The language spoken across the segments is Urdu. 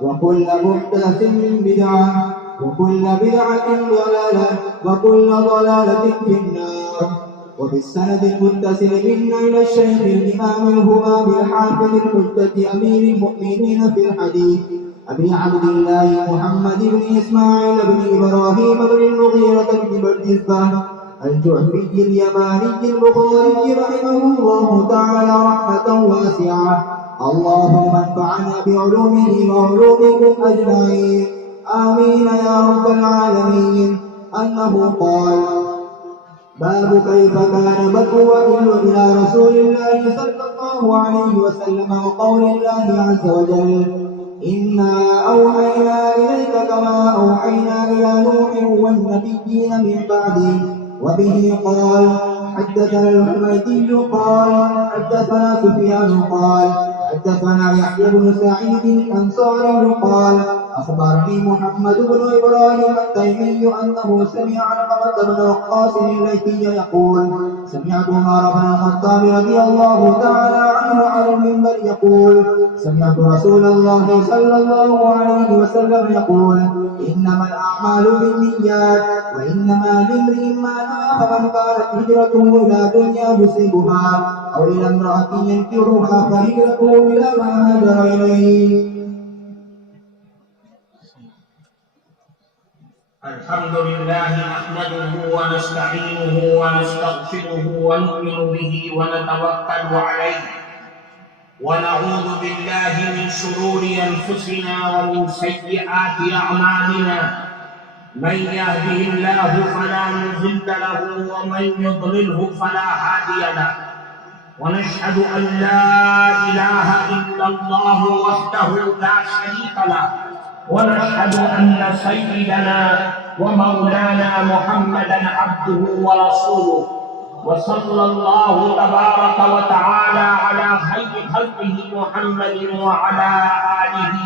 وكل محدث بدعة وكل بدعة ضلالة وكل ضلالة في النار. وبالسند المتصل منا إلى الشيخ الإمام الهمام الحافظ الحجة أمير المؤمنين في الحديث أبي عبد الله محمد بن إسماعيل بن إبراهيم بن المغيرة بن بردزبة الجعفي اليماني البخاري رحمه الله تعالى رحمة واسعة. اللهم انفعنا بعلومه وعلومكم أجمعين آمين يا رب العالمين. أنه قال: باب كيف كان بدء وحي إلى رسول الله صلى الله عليه وسلم وقول الله عز وجل: إنا أوحينا إليك كما أوحينا إلى نوح والنبيين من بعده. وبه قال: حدثنا الحميدي قال: حدثنا سفيان قال: حدثنا يحيى بن سعيد الأنصاري قال: أخبرني محمد بن إبراهيم التيمي أنه سمع علقمة بن وقاص الليثي يقول: سمعت عمر بن الخطاب رضي الله تعالى عنه على المنبر يقول: سمعت رسول الله صلى الله عليه وسلم يقول: إنما الأعمال بالنيات وإنما لامرئ ما نوى. فمن كانت هجرته إلى دنيا يصيبها أو إلى امرأة ينكرها فهجرته إلى ما هاجر إليه. الحمد لله نحمده ونستعينه ونستغفره ونؤمن به ونتوكل عليه ونعوذ بالله من شرور أنفسنا ومن سيئات أعمالنا. من يهده الله فلا مضل له ومن يضلله فلا هادي له. ونشهد أن لا إله إلا الله وحده لا شريك له. ونشهد أن سيدنا ومولانا محمدا عبده ورسوله. وصلى الله تبارك وتعالى على خير خلقه محمد وعلى آله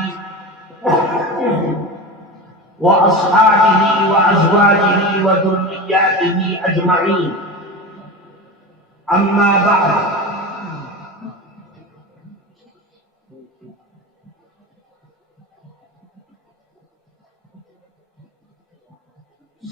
وأصحابه وأزواجه وذرياته أجمعين. أما بعد،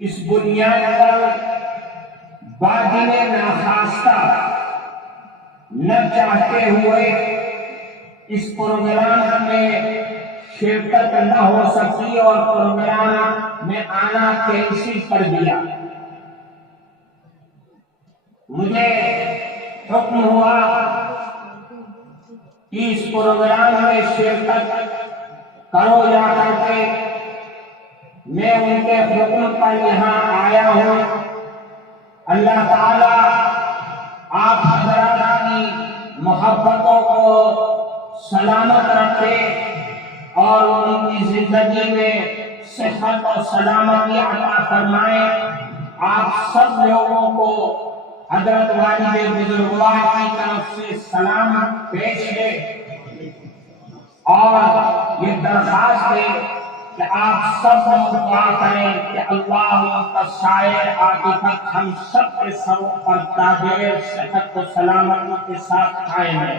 اس بنیاد پر باطل ناخواستہ نہ چاہتے ہوئے اس پروگرام میں شرکت نہ ہو سکی اور پروگرام میں آنا کینسل کر دیا۔ مجھے حکم ہوا کہ اس پروگرام میں شرکت کرو جا کر کے۔ میں ان کے حکم پر یہاں آیا ہوں۔ اللہ تعالیٰ آپ حضرات کی محبتوں کو سلامت رکھے اور ان کی زندگی میں صحت اور سلامتی عطا فرمائے۔ آپ سب لوگوں کو حضرت والد بزرگوار کی طرف سے سلام پیش ہے اور یہ درخواست ہے کہ آپ سب لوگ دعا کریں کہ اللہ ان کا سایہ عاقبت ہم سب کے سروں پر دائر صحت و سلامتی کے ساتھ قائم ہے۔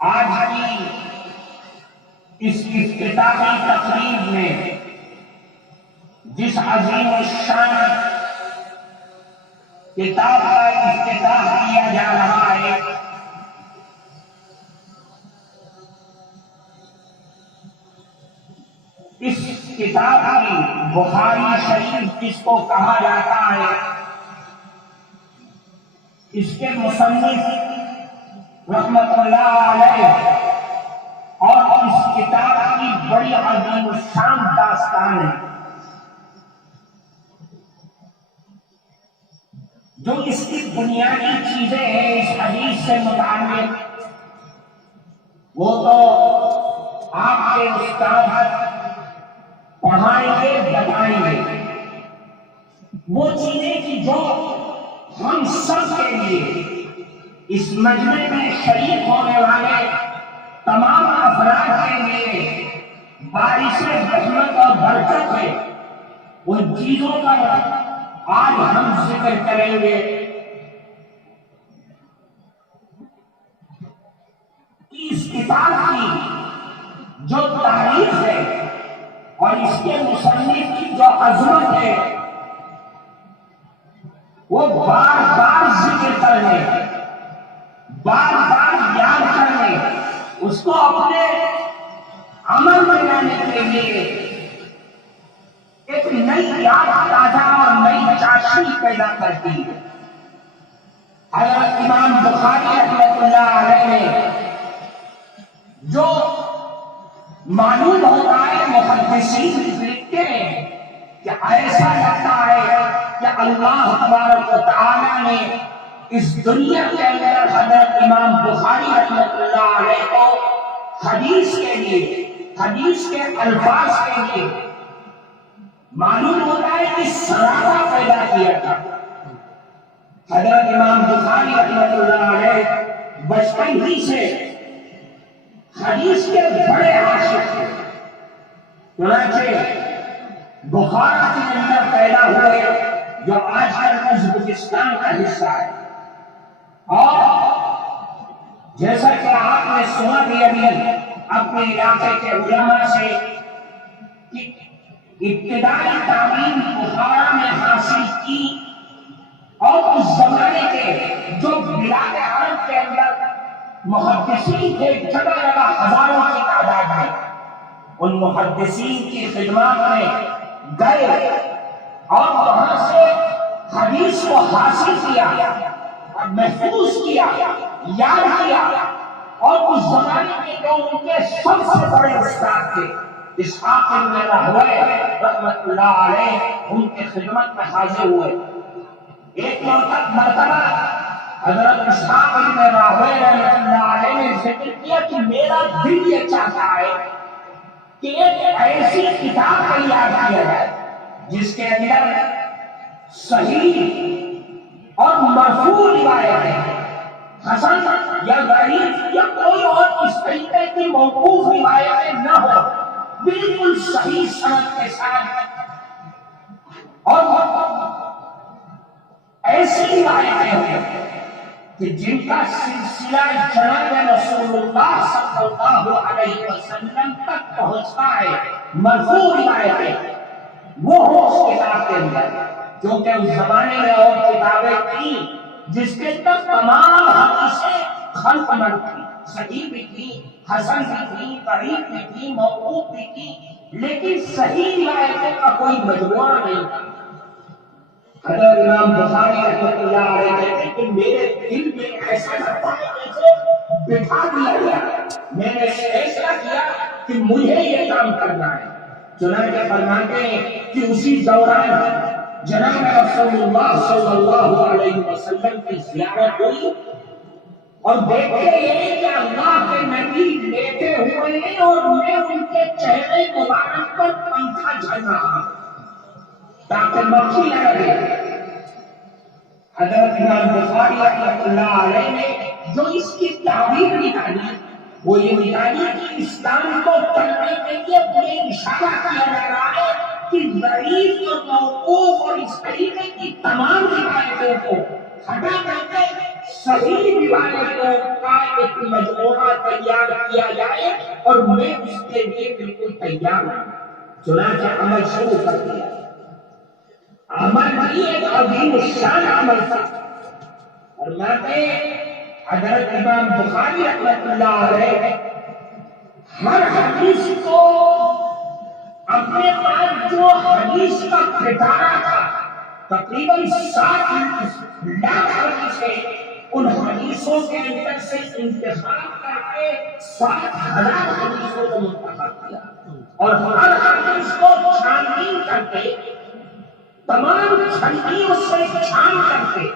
آج کی اس افتتاحی تقریب میں جس عظیم الشان کتاب کا افتتاح کیا جا رہا ہے، اس کتاب کی بخاری شریف جس کو کہا جاتا ہے، اس کے مصنف رحمت اللہ علیہ اور اس کتاب کی بڑی عظیم الشان داستان ہے۔ جو اس کی بنیادی چیزیں ہیں اس حدیث سے متعلق، وہ تو آپ کے استاد پڑھائیں گے بتائیں گے۔ وہ چیزیں کہ جو ہم سب کے لیے اس مجمع میں شریک ہونے والے تمام افراد کے لیے باعث رحمت اور برکت ہے، ان چیزوں کا آج ہم ذکر کریں گے۔ اس کتاب کی جو تاریخ ہے اور اس کے مصنف کی جو عظمت ہے، وہ بار بار ذکر کرنے، بار بار یاد کرنے، اس کو اپنے عمل میں لانے کے لیے ایک نئی یاد تازہ اور نئی چاشنی پیدا کرتی ہے۔ حضرت امام بخاری رحمۃ اللہ علیہ نے جو معلوم ہوتا ہے، محدثین لکھتے ہیں کہ ایسا لگتا ہے کہ اللہ تبارک و تعالیٰ نے اس دنیا کے اندر حضرت امام بخاری رحمۃ اللہ علیہ کو حدیث کے لیے، حدیث کے الفاظ کے لیے معلوم ہوتا ہے کہ سراپا پیدا کیا تھا۔ حضرت امام بخاری رحمۃ اللہ علیہ بچپن ہی سے حدیث کے بڑے عاشق تھے، چنانچہ بخارا کے اندر پیدا ہوئے جو آج کل ازبکستان کا حصہ ہے۔ اور جیسا کہ آپ نے سنا بھی ابھی اپنے علاقے کے علماء سے کہ ابتدائی تعلیم بخارا میں حاصل کی، اور اس زمانے کے جو بلاد عرب کے اندر محدثین تھے، جگہ جگہ ہزاروں کی تعداد میں، ان محدثین کی خدمات میں گئے اور وہاں سے حدیث کو حاصل کیا، محفوظ کیا، یاد کیا، اور اس زمانے میں جو ان کے سب سے بڑے استاد تھے اسحاق بن راہویہ رحمۃ اللہ علیہ، ان کی خدمت میں حاضر ہوئے۔ ایک مرتبہ حضرت اسحاق بن راہویہ رحمۃ اللہ علیہ نے ذکر کیا کہ میرا دل یہ چاہتا ہے کہ ایک ایسی کتاب تیار کیا جائے جس کے اندر صحیح اور مرفوع روایتیں، حسن یا غریب یا کوئی اور اس طریقے کی موقوف روایتیں نہ ہو، بالکل صحیح سند کے ساتھ، اور ایسی روایتیں ہوں کہ جن کا سلسلہ جناب رسول اللہ صلی اللہ علیہ وسلم تک پہنچتا ہے، مرفوع روایتیں، وہ ہو اس کتاب کے اندر، کیونکہ اس زمانے میں اور کتابیں تھیں جس کے اندر تمام حدیثیں خلق مند تھی، صحیح بھی تھی، حسن بھی تھی، ضعیف بھی تھی، موقوف بھی تھی، لیکن صحیح روایتیں کا کوئی مجموعہ نہیں تھا۔ حضرت امام بخاری رحمۃ اللہ علیہ کہتے ہیں کہ میرے دل میں ایسا لگتا ہے جیسے بٹھا دیا گیا، میں نے فیصلہ کیا کہ مجھے یہ کام کرنا ہے۔ چنانچہ فرماتے ہیں کہ اسی دوران جناب رسول اللہ صلی اللہ علیہ وسلم کی زیارت ہوئی، اور دیکھتے یہ کہ اللہ کے نبی لیٹے ہوئے ہیں اور میں ان کے چہرے مبارک پر پنکھا جھل رہا ہوں تاکہ مکھی نہ لگے۔ حضرت امام بخاری رحمۃ اللہ علیہ نے جو اس کی تعبیر نکالی وہ یہ نکالی کہ اسلام کو کرنے کے لیے مجھے اشارہ کیا جا رہا ہے کہ ضعیف اور موقوف اور اس طریقے کی تمام روایتوں کو ہٹا کر کے صحیح روایتوں کا ایک مجموعہ تیار کیا جائے، اور میں اس کے لیے بالکل تیار ہوں۔ چنانچہ عمل شروع کر دیا۔ عمل بھی ایک عظیم الشان عمل تھا، فرماتے حضرت امام بخاری رحمۃ اللہ علیہ ہر حدیث کو اپنے پاس جو حدیث کا پٹارا تھا، تقریباً 7 لاکھ حدیثیں، ان حدیثوں کے اندر سے انتخاب کر کے 7,000 حدیثوں کو منتخب کیا، اور ہر حدیث کو چھان بین کر کے تمام چھنٹیوں سے چھان کر کے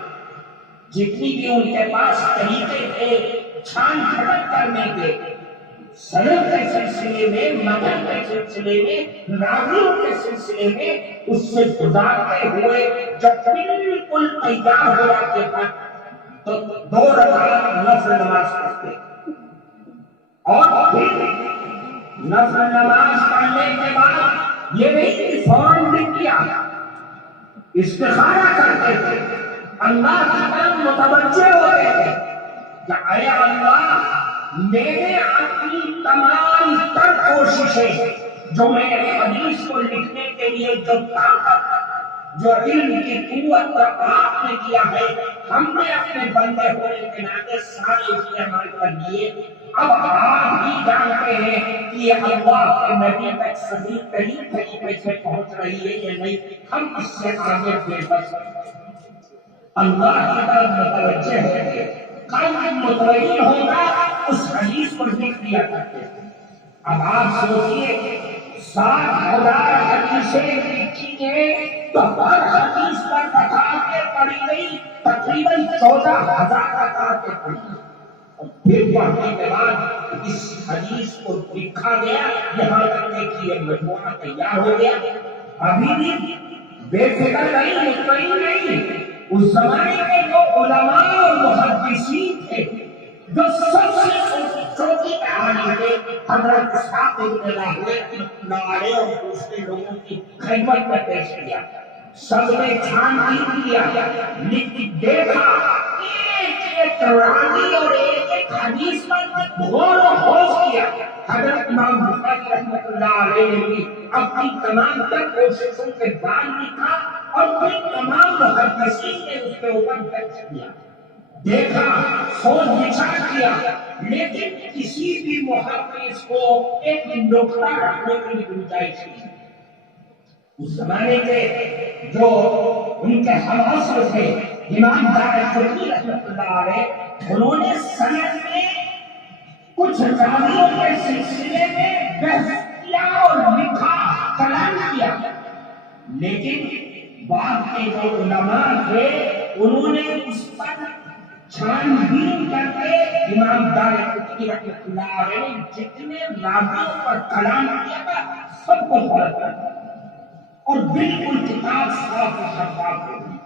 جتنی بھی ان کے پاس طریقے تھے چھان جھڑک کرنے کے، سند کے سلسلے میں، متن کے سلسلے میں، راویوں کے سلسلے میں، اس سے گزارتے ہوئے جب بالکل تیار ہو جاتے تھے تو 2 رکعت نفل نماز پڑھتے، اور پھر نفل نماز پڑھنے کے بعد یہ نہیں کہ فوراً لکھ دیا، استخارہ کرتے تھے، اللہ کی طرف متوجہ ہوتے تھے کہ اے اللہ، میرے اپنی تمام تر کوششیں، جو میں نے حدیث کو لکھنے کے لیے جو طاقت، جو علم کی قوت آپ نے دیا ہے، ہم نے اپنے بندے ہونے کے ناطے سارے استعمال کر لیے، اب آپ ہی جانتے ہیں کہ یہ اللہ کے نبی تک صحیح ترین طریقے سے پہنچ رہی ہے یا نہیں، ہم اس سے آگے بے بس اللہ کی طرف متوجہ ہے، قلب مطمئن ہوگا اس حدیث کو لکھ دیا کرتے ہیں۔ اب آپ سوچئے 7,000 حدیثیں لکھی گئیں تو ہر حدیث پر بتاتے پڑی گئی تقریباً 14,000 بتاتے پڑی گئی، اور پھر پڑھنے کے بعد اس حدیث کو لکھا گیا، یہاں تک کہ یہ مجموعہ تیار ہو گیا۔ ابھی بھی بے فکر نہیں، مطمئن نہیں، اس زمانے میں جو علماء اور محدثین تھے جو سب سے چوٹی پہ آنے تھے، حضرت اسحاق ابن راہویہ رحمۃ اللہ علیہ اور دوسرے لوگوں کی خدمت میں پیش کیا، سب نے چھان بین کیا، لکھ دیکھا، ایک راوی اور ایک حدیث پر غور و خوض کیا۔ حضرت امام بخاری رحمۃ اللہ علیہ نے بھی اپنی تمام تر کوششوں کے بعد لکھا، اور پھر تمام محدثین نے اس کے اوپر درج کیا، دیکھا، سوچ بچار کیا، لیکن کسی بھی محدث کو ایک نقطہ رکھنے کی گنجائش نہیں۔ اس زمانے کے جو ان کے ہم عصر تھے، امام دارقطنی رحمۃ اللہ علیہ، انہوں نے سند میں کچھ راویوں کے سلسلے میں بحث کیا اور لکھا، کلام کیا، لیکن بعد کے جو علماء تھے انہوں نے اس پر چھان بین کر کے امام دارقطنی رحمۃ اللہ علیہ نے جتنے راویوں پر کلام کیا تھا سب کو غلط کر دیا، اور بالکل کتاب صاف و شفاف ہو گئی۔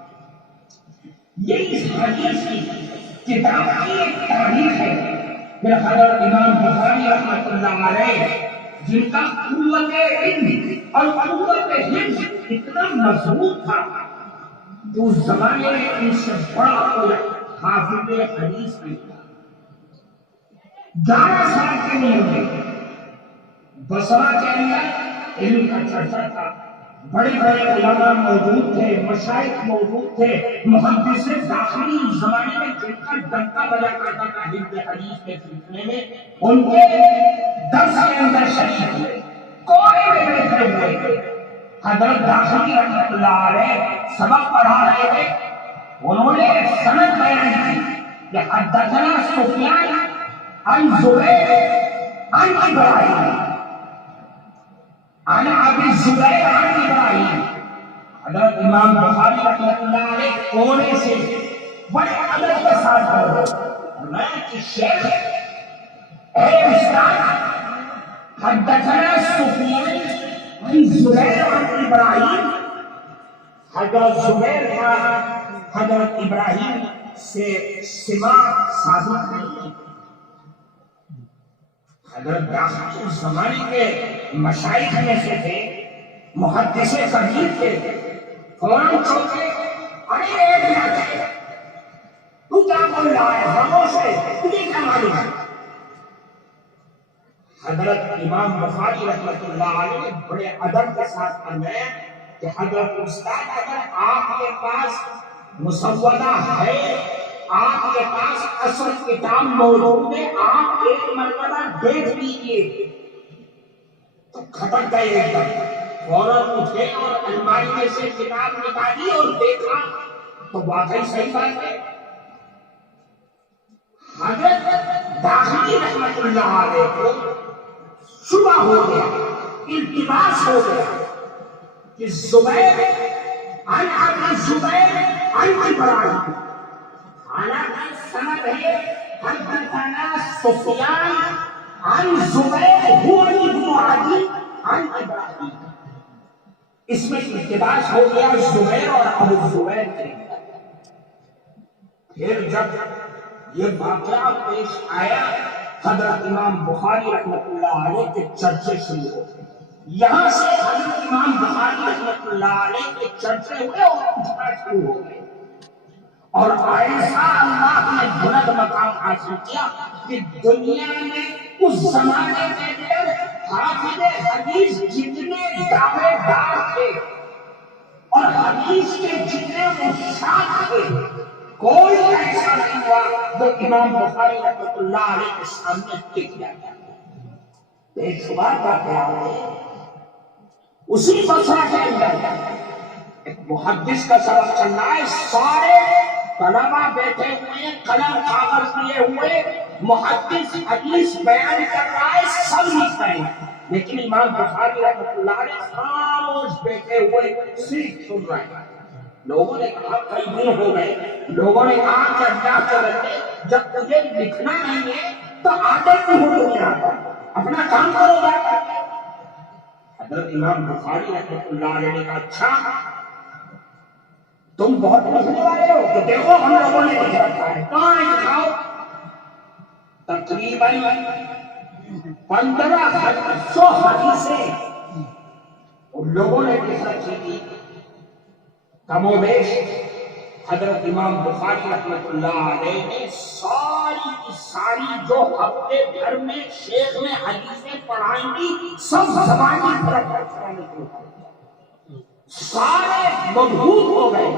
یہ اس حدیث کی کتاب کی ایک تاریخ ہے۔ پھر حضرت امام بخاری رحمۃ اللہ علیہ جن کا قوت علم اور قوت حفظ اتنا مضبوط تھا کہ اس زمانے میں ان سے بڑا کوئی حافظ حدیث نہیں تھا، 11 سال کے نہیں ہوئے بصرہ کے اندر علم کا چرچا تھا، بڑے بڑے علماء موجود تھے، مشائخ موجود تھے، محدث داخلی اس زمانے میں جن کا ڈنکا بجا کرتا تھا حفظ حدیث کے سلسلے میں، ان کے درس کے اندر شریک ہوئے، کوئی بھی بیٹھے ہوئے تھے۔ حضرت داخلی رحمۃ اللہ علیہ سبق پڑھا رہے تھے، انہوں نے سند بیان کی کہ حدثنا سفیان عن زبیر عن ابراہیم عن ابی الزبیر عن ابراہیم۔ حضرت امام بخاری رحمۃ اللہ علیہ کونے سے بڑے ادب کے ساتھ پڑھو، میں کہ شیخ اے استاد حدثنا سفیان عن زبیر عن ابراہیم، حضرت زبیر کا حضرت ابراہیم سے سماع ثابت نہیں ہے۔ حضرت داخلی اس زمانے کے مشائخ میں سے تھے، محدث قدیر تھے، فوراً چوکے، ارے ایک منٹ، تو کیا بول رہا ہے خاموش ہے، تجھے کیا معلوم ہے؟ حضرت امام بخاری رحمۃ اللہ علیہ نے بڑے ادب کے ساتھ فرمایا کہ حضرت استاد اگر آپ کے پاس مسودہ ہے، آپ کے پاس اصل کتاب موجود ہے، آپ ایک مرتبہ دیکھ لیجیے تو کھٹک گئے ایک دم، فوراً اٹھے اور الماری میں سے کتاب نکالی اور دیکھا تو واقعی صحیح بات ہے۔ حضرت داخلی رحمۃ اللہ علیہ کو شبہ ہو گیا، التباس ہو گیا کہ زبیر عن ابی زبیر عن ابراہیم، حالانکہ سند ہے حدثنا سفیان عن زبیر هو ابن عدی عن ابراہیم، اس میں التباس ہو گیا زبیر اور ابو زبیر کے۔ پھر جب یہ واقعہ پیش آیا، حضرت امام بخاری رحمۃ اللہ علیہ کے چرچے شروع ہو گئے، یہاں سے حضرت امام بخاری رحمۃ اللہ علیہ کے چرچے ہوئے اور اٹھنا شروع ہو گئے، اور ایسا اللہ نے بلند مقام حاصل کیا کہ دنیا میں اس زمانے کے اندر حافظ حدیث جتنے دعوے دار تھے اور حدیث کے جتنے مشاہد تھے، کوئی ایسا نہیں ہوا جو امام بخاری رحمۃ اللہ علیہ کے سامنے ٹک جاتا۔ بے شمار واقعات ہے۔ اسی بصرہ کے اندر ایک محدث کا سبق چل رہا ہے، سارے طلبا بیٹھے ہوئے، قلم کاغذ لیے ہوئے، محدث حدیث بیان کر رہا ہے، سب لکھ رہے ہیں، لیکن امام بخاری رحمۃ اللہ علیہ خاموش بیٹھے ہوئے صرف سن رہے ہیں۔ لوگوں نے کہا کئی دن ہو گئے، لوگوں نے کہا کہ اللہ کے بندے جب تجھے لکھنا نہیں ہے تو عادت نہیں ہو دنیا پر، اپنا کام کرو گا۔ حضرت امام بخاری رحمۃ اللہ علیہ نے کہا اچھا تم بہت لکھنے والے ہو تو دیکھو ہم لوگوں نے لکھ رکھا ہے، کہاں ہے دکھاؤ۔ تقریباً 1500 حدیثیں ان لوگوں نے لکھ رکھی تھی، کم و بیش حضرت امام بخاری رحمۃ اللہ علیہ نے ساری کی ساری جو ہفتے بھر میں شیخ نے حدیثیں پڑھائیں گی سب زبانی طرف پڑھانے شروع کر دیا، سارے مبہوت ہو گئے،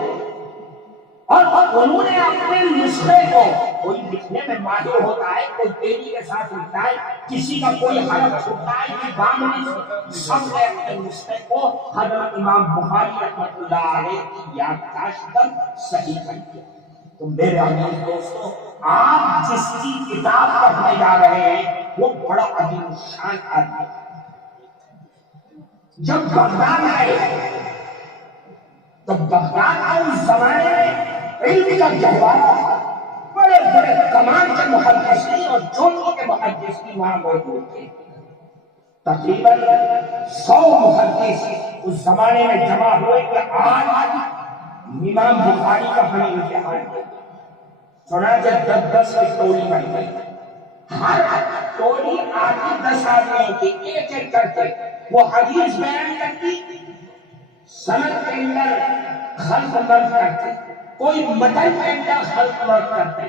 اور انہوں نے اپنے نسخے کو، کوئی لکھنے میں ماہر ہوتا ہے، کوئی تیزی کے ساتھ لکھتا ہے، کسی کا کوئی حرف چھوٹتا ہے کہ بام، سب نے اپنے نسخے کو حضرت امام بخاری رحمۃ اللہ علیہ کی یادداشت پر صحیح کر دیا۔ تو میرے عزیز دوستو، آپ جس کی کتاب پڑھنے جا رہے ہیں وہ بڑا عظیم شان آدمی ہے۔ جب بغداد آئے تو بغداد اس زمانے میں علم کا جوہر تھا، بڑے بڑے کمان کے محدثین اور چوٹی کے محدثین وہاں موجود تھے، تقریباً 100 محدث اس زمانے میں جمع ہوئے کہ آج امام بخاری کا ہمیں امتحان دیا، چنانچہ 10 کی ٹولی بن گئی، ہر ٹولی آدھی 10 آدمیوں کی، ایک ایک کر کے وہ حدیث بیان کرتی، سند کے اندر خلق مرد کرتے، کوئی مٹن کے اندر خلق مرد کرتے،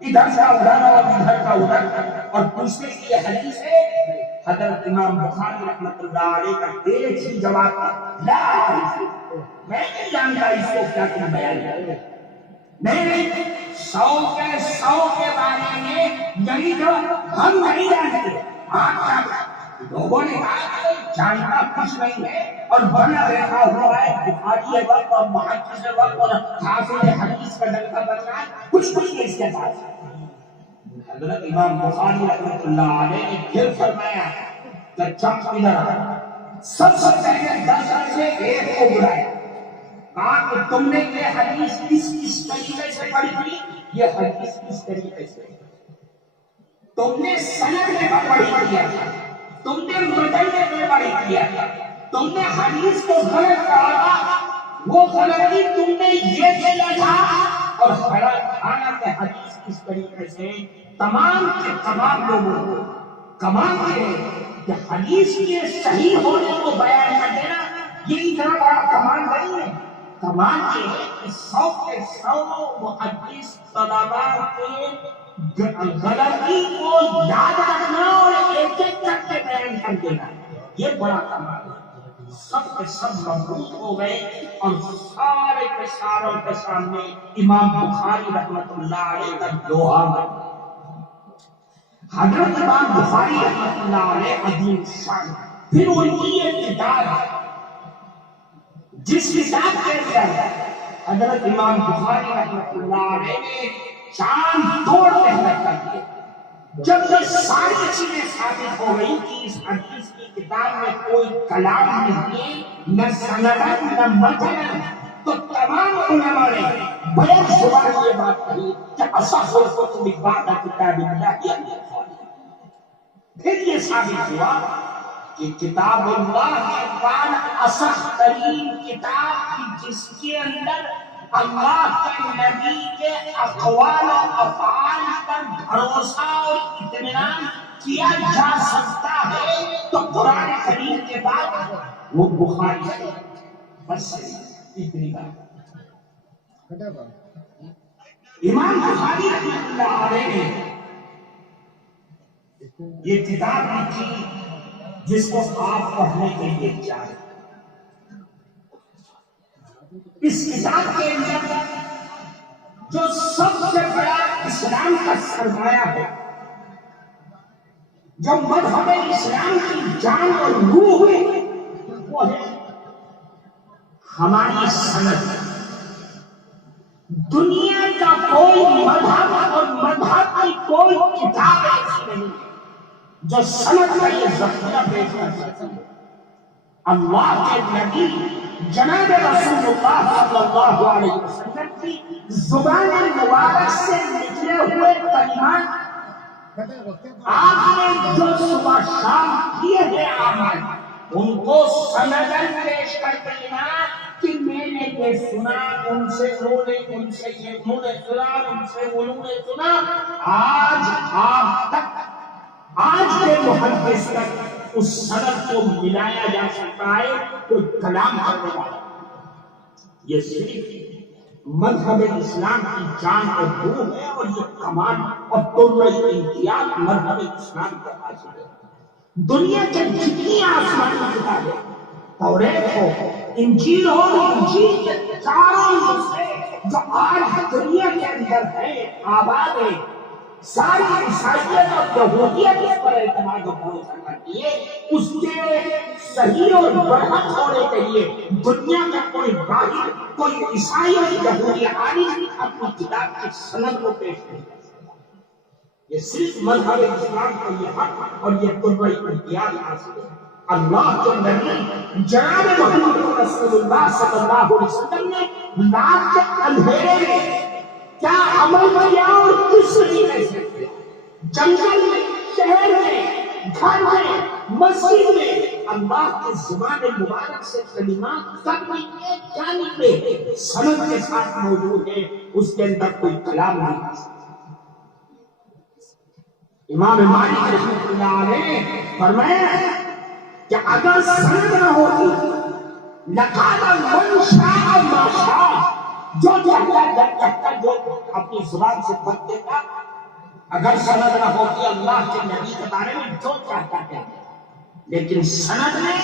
ادھر کا ادھر اور ادھر کا ادھر، اور پوچھنے کی یہ حدیث ہے۔ حضرت امام بخاری رحمۃ اللہ علیہ کا ایک ہی جواب تھا، لا اعرف، میں نہیں جانتا اس کو کیا تم بیان کرتے۔ نہیں، 100 کے بارے میں یہی جو ہم نہیں جانتے، لوگوں نے کہا جانتا کچھ نہیں ہے اور بنا رکھا ہوا ہے، بخاری وقت اور محدث وقت اور حافظ حدیث کا ڈنکا بج رہا ہے، کچھ نہیں اس کے پاس۔ حضرت امام بخاری رحمۃ اللہ علیہ نے پھر فرمایا کہ چپ ادھر، سب سے پہلے 10 میں سے ایک کو بلایا، کہا کہ تم نے یہ حدیث کس طریقے سے پڑھی تھی، یہ حدیث کس طریقے سے تم نے سند میں پڑھی کیا تھا، تم نے متن میں پڑھی کیا تھا، تم نے حدیث کو غلط کہا تھا، وہ غلطی تم نے یہ کیا تھا، اور غلط کھانا کہ حدیث کس طریقے سے تمام کے تمام لوگوں کو کمال ہے کہ حدیث کے صحیح ہونے کو بیان کر دینا یہ اتنا بڑا کمال نہیں ہے۔ کمال یہ ہے کہ 100 کے 100 محدث طلبا کے غلطی کو یاد رکھنا اور ایک ایک کر کے بیان کر دینا، یہ بڑا کمال ہے۔ سب کے سب مضبوط ہو گئے اور سارے کے ساروں کے سامنے امام بخاری رحمۃ اللہ علیہ کا لوہا بن گیا۔ حضرت امام بخاری رحمۃ اللہ علیہ عظیم شان، پھر ان کی یہ کتاب جس کتاب کے اندر حضرت امام بخاری رحمۃ اللہ علیہ نے چاند توڑ محنت کر دی، جب یہ ساری چیزیں ثابت ہو گئی کہ اس حدیث کی کتاب میں کوئی کلام نہیں، نہ سند نہ متن، تو تمام علماء نے بیک زبان یہ بات کہی کہ اصح الکتب بعد کتاب اللہ البخاری۔ پھر یہ ثابت ہوا کہ کتاب اللہ کے بعد اصح ترین کتاب کی جس کے اندر اللہ کے نبی کے اقوال و افعال پر بھروسہ اور اطمینان کیا جا سکتا ہے تو قرآن کریم کے بعد وہ بخاری ہے۔ بس اتنی بات۔ امام بخاری رحمۃ اللہ علیہ نے یہ کتاب لکھی جس کو آپ پڑھنے کے لیے چاہے۔ اس کتاب کے اندر جو سب سے بڑا اسلام کا سرمایہ ہے، جو مذہب اسلام کی جان اور روح ہے، وہ ہے ہماری سند۔ دنیا کا کوئی مذہب اور مذہب کی کوئی کتاب ایسی نہیں ہے جو سند کا یہ ذخیرہ پیش کر سکتی ہے۔ اللہ کے نبی جناب رسول اللہ صلی اللہ علیہ وسلم کی زبان مبارک سے نکلے ہوئے کلمات، آپ نے جو صبح شام کیے ہیں اعمال، ان کو سندن پیش کر دینا کہ میں نے یہ سنا، ان سے انہوں نے، ان سے یہ انہوں نے سنا، ان سے انہوں نے سنا، آج آپ تک، آج کے محدث تک اس سند کو ملایا جا سکتا ہے کوئی کلام کرنے والا۔ یہ صرف مذہب اسلام کی جان اور روح ہے، اور یہ کمال اور طرز امتیاز مذہب اسلام کا حاصل ہے۔ دنیا کے جتنی آسمانی کتابیں، توریت ہو، انجیل ہو، انجیل کے چاروں نسخے جو آج دنیا کے اندر ہیں، آباد ہیں، ساری عیسائیت اور یہودیت اس پر اعتماد و بھروسہ کرتی ہے، اس کے صحیح اور برحق ہونے کے لیے دنیا کا کوئی باہر، کوئی عیسائی اور یہودی عالم اپنی کتاب کی سند کو پیش نہیں کر سکتا۔ یہ صرف مذہب اسلام کو یہ حق اور یہ طرز امتیاز حاصل ہے۔ اللہ کے نبی جناب محمد رسول اللہ صلی اللہ علیہ وسلم نے رات کے اندھیرے میں کیا عمل کیا اور کس طریقے سے کیا، جنگل میں، شہر میں، گھر میں، مسجد میں، اللہ کی زبان مبارک سے کلمات کب نکلے، کیا نکلے، سند کے ساتھ موجود ہے، اس کے اندر کوئی کلام نہیں آ سکتا۔ امام مالک رحمۃ اللہ علیہ فرمایا کہ اگر سند نہ ہوتی لقد من شاء ما شاء، جو چاہتا جو اپنی زبان سے بات دیتا، اگر سند نہ ہوتی اللہ کے نبی کے بارے میں جو چاہتا کہتا، لیکن سند نے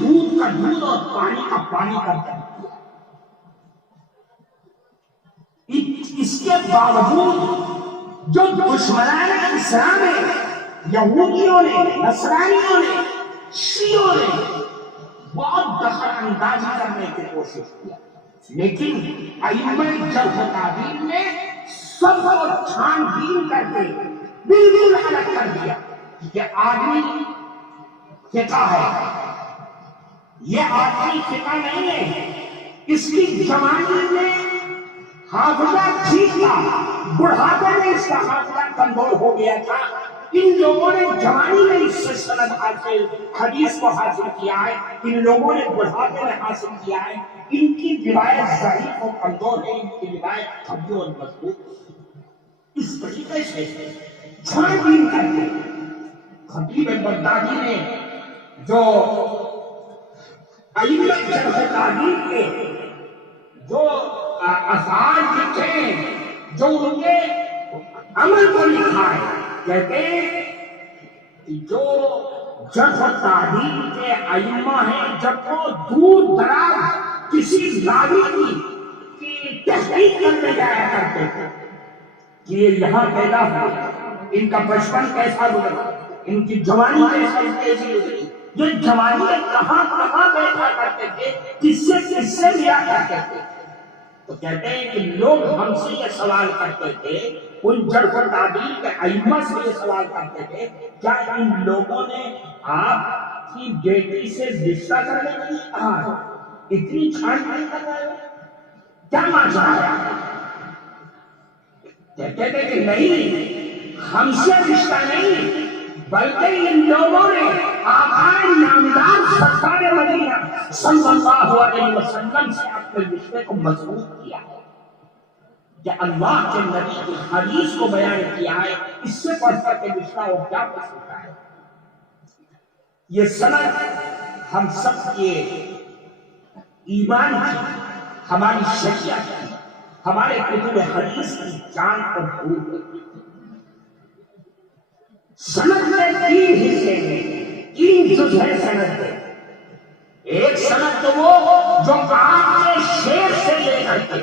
دودھ کا دودھ اور پانی کا پانی کر دیا۔ اس کے باوجود جو دشمنان اسلام ہے، یہودیوں نے، نصرانیوں نے، شیعوں نے بہت دخل اندازی کرنے کی کوشش کیا، لیکن ائمہ جرح و تعدیل نے سب کو چھان بین کر کے بالکل الگ کر دیا کہ آدمی فقہ ہے، یہ آدمی فقہ نہیں ہے، اس کی جوانی میں حافظہ ٹھیک تھا، بڑھاپے میں اس کا حافظہ کمزور ہو گیا تھا۔ ان لوگوں نے جوانی میں اس سے سند حاصل، حدیث کو حاصل کیا ہے، ان لوگوں نے بڑھاپے میں حاصل کیا ہے، ان کی روایت ضعیف و کمزور ہے، ان کی روایت قوی اور مضبوط۔ اس طریقے سے چھان بین کر کے خطیب بغدادی نے جو ائمہ جرح و تعدیل کے جو افعال لکھے، جو ان کے عمل کو لکھا ہے، کہتے ہیں کہ جو جرح و تعدیل کے ائمہ ہیں، جب وہ دور دراز کسی راوی کی تحقیق کرنے جایا کرتے تھے کہ یہ یہاں پیدا ہوا، ان کا بچپن کیسا گزرا، ان کی جوانی کیسی گزری، یہ جوانی میں کہاں کہاں بیٹھا کرتے تھے، کس سے لیا کرتے تھے، تو کہتے ہیں کہ لوگ ہم سے یہ سوال کرتے تھے، ان جرح و تعدیل کے ائمہ سے یہ سوال کرتے تھے، کیا ان لوگوں نے آپ کی بیٹی سے رشتہ کرنے کے لیے کہا، اتنی چھان بین کر رہے ہو، کیا ماجرا ہے؟ کہتے تھے کہ نہیں، ہم سے رشتہ نہیں، بلکہ ان لوگوں نے آقائے نامدار سرکار مدینہ صلی اللہ علیہ وسلم سے اپنے رشتے کو مضبوط کیا ہے، کہ اللہ کے نبی کی حدیث کو بیان کیا ہے، اس سے پڑھ کر کے رشتہ اور کیا کر سکتا ہے۔ یہ سند ہم سب کے ایمان کی، ہماری شریعت کی، ہمارے کتب حدیث کی جان اور روح ہے۔ سند میں تین حصے ہیں، تین جز ہے سند میں۔ ایک سند تو وہ جو آپ کے شیخ سے لے کر کے،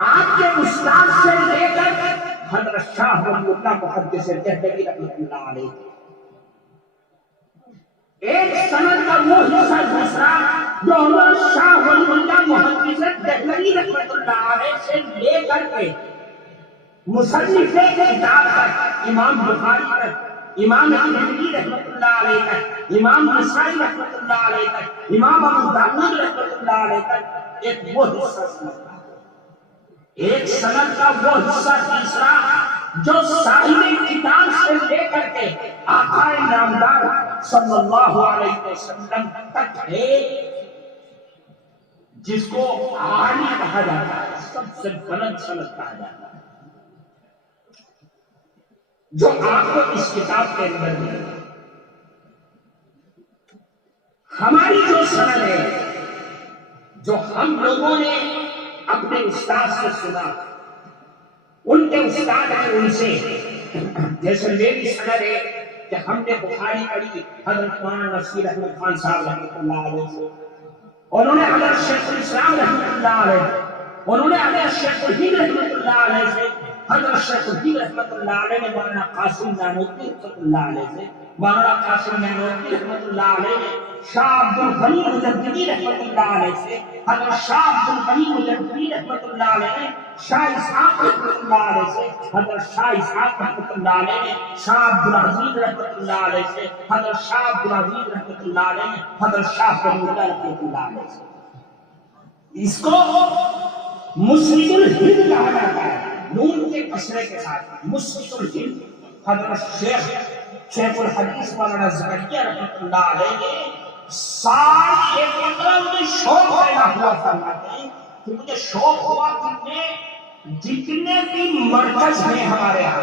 آپ کے استاد سے لے کر حضرت شاہ ولی اللہ محدث دہلوی رحمۃ اللہ علیہ، ایک سند کا وہ حصہ دوسرا جو حضرت شاہ ولی اللہ محدث دہلوی رحمۃ اللہ علیہ سے لے کر کے مصنف کتاب تک، امام بخاری تک، امام ترمذی رحمۃ اللہ علیہ تک، امام نسائی رحمۃ اللہ علیہ تک، امام ابو داؤد رحمۃ اللہ علیہ تک، ایک وہ حصہ سند کا، ایک سند کا وہ حصہ تیسرا جو صاحب کتاب سے لے کر کے آقائے نامدار صلی اللہ علیہ وسلم تک ہے، جس کو عالی کہا جاتا ہے، سب سے بلند سند کہا جاتا ہے، جو آپ کو اس کتاب کے اندر ملے گا۔ ہماری جو سند ہے، جو ہم لوگوں نے اپنے استاد سے سنا، ان کے استاد ہیں ان سے، جیسے میری سند ہے کہ ہم نے بخاری پڑھی حضرت مولانا نصیر احمد خان صاحب رحمۃ اللہ علیہ سے، انہوں نے حضرت شیخ الاسلام رحمۃ اللہ علیہ، انہوں نے حضرت شیخ الہند رحمۃ اللہ علیہ سے، حضرت شیخ الہند رحمۃ اللہ علیہ نے مولانا قاسم نانوتوی رحمۃ اللہ علیہ سے، مولانا قاسم نانوتوی رحمۃ اللہ علیہ نے شاہ عبد الغنی مجددی رحمۃ اللہ علیہ سے، حضرت شاہ عبد الغنی مجددی رحمۃ اللہ علیہ نے شاہ اسحاق رحمۃ اللہ علیہ سے، حضرت شاہ اسحاق رحمۃ اللہ علیہ نے شاہ عبد العزیز رحمۃ اللہ علیہ سے، حضرت شاہ عبد العزیز رحمۃ اللہ علیہ نے حضرت شاہ ولی اللہ رحمۃ اللہ علیہ سے۔ اس کو مسند الہند کہا جاتا ہے، نون کے کسرے کے ساتھ، مسند الہند۔ حضرت شیخ الحدیث مولانا زکریا رحمۃ اللہ علیہ نے سال ایک مطلب شوق پیدا ہوا فرماتے ہیں کہ مجھے شوق ہوا کہ میں جتنے بھی مرکز ہیں ہمارے یہاں،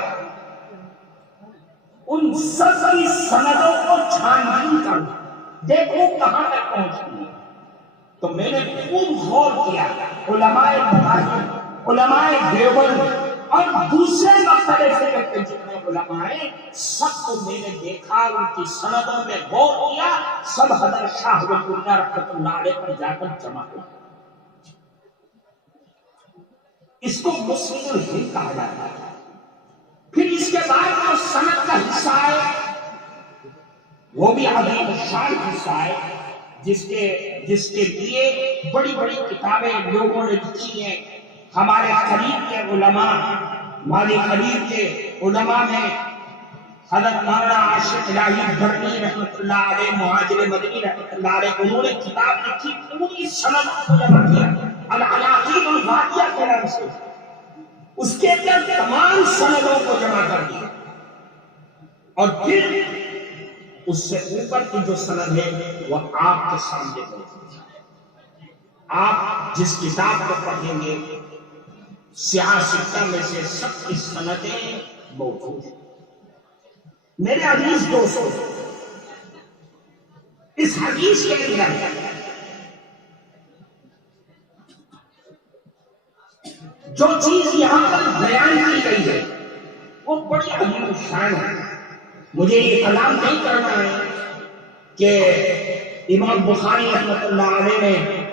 ان سب کی سندوں کو چھان بین کروں، دیکھوں کہاں تک پہنچتی ہے۔ تو میں نے خوب غور کیا، علماء مذاہب، علماء دیوبند اور دوسرے مسئلے سے کے جتنے علماء ہیں، سب کو میں نے دیکھا، ان کی سندوں میں غور کیا، سب حضرت شاہ ولی اللہ رحمۃ اللہ علیہ پر جا کر جمع ہوا۔ اس کو مسند الہند کہا جاتا ہے۔ پھر اس کے بعد جو سند کا حصہ ہے وہ بھی عظیم الشان حصہ ہے، جس کے لیے بڑی بڑی کتابیں لوگوں نے لکھی ہیں۔ ہمارے قریب کے علماء، ہمارے قریب کے علماء میں حضرت مولانا عاشق الہی بھرنی رحمۃ اللہ علیہ، مہاجر مدنی رحمۃ اللہ علیہ، انہوں نے کتاب لکھی، پوری سند کو جمع کیا العناقید الغالیہ کے نام سے، اس کے اندر تمام سندوں کو جمع کر دیا، اور پھر اس سے اوپر کی جو سند ہے وہ آپ کے سامنے موجود ہے۔ آپ جس کتاب کو پڑھیں گے سیاہ سکہ میں سے سب کی سندیں موجود ہیں۔ میرے عزیز دوستو، اس حدیث کے اندر جو چیز یہاں پر بیان کی گئی ہے وہ بڑی عظیم الشان ہے۔ مجھے یہ کلام نہیں کرنا ہے کہ امام بخاری رحمۃ اللہ علیہ نے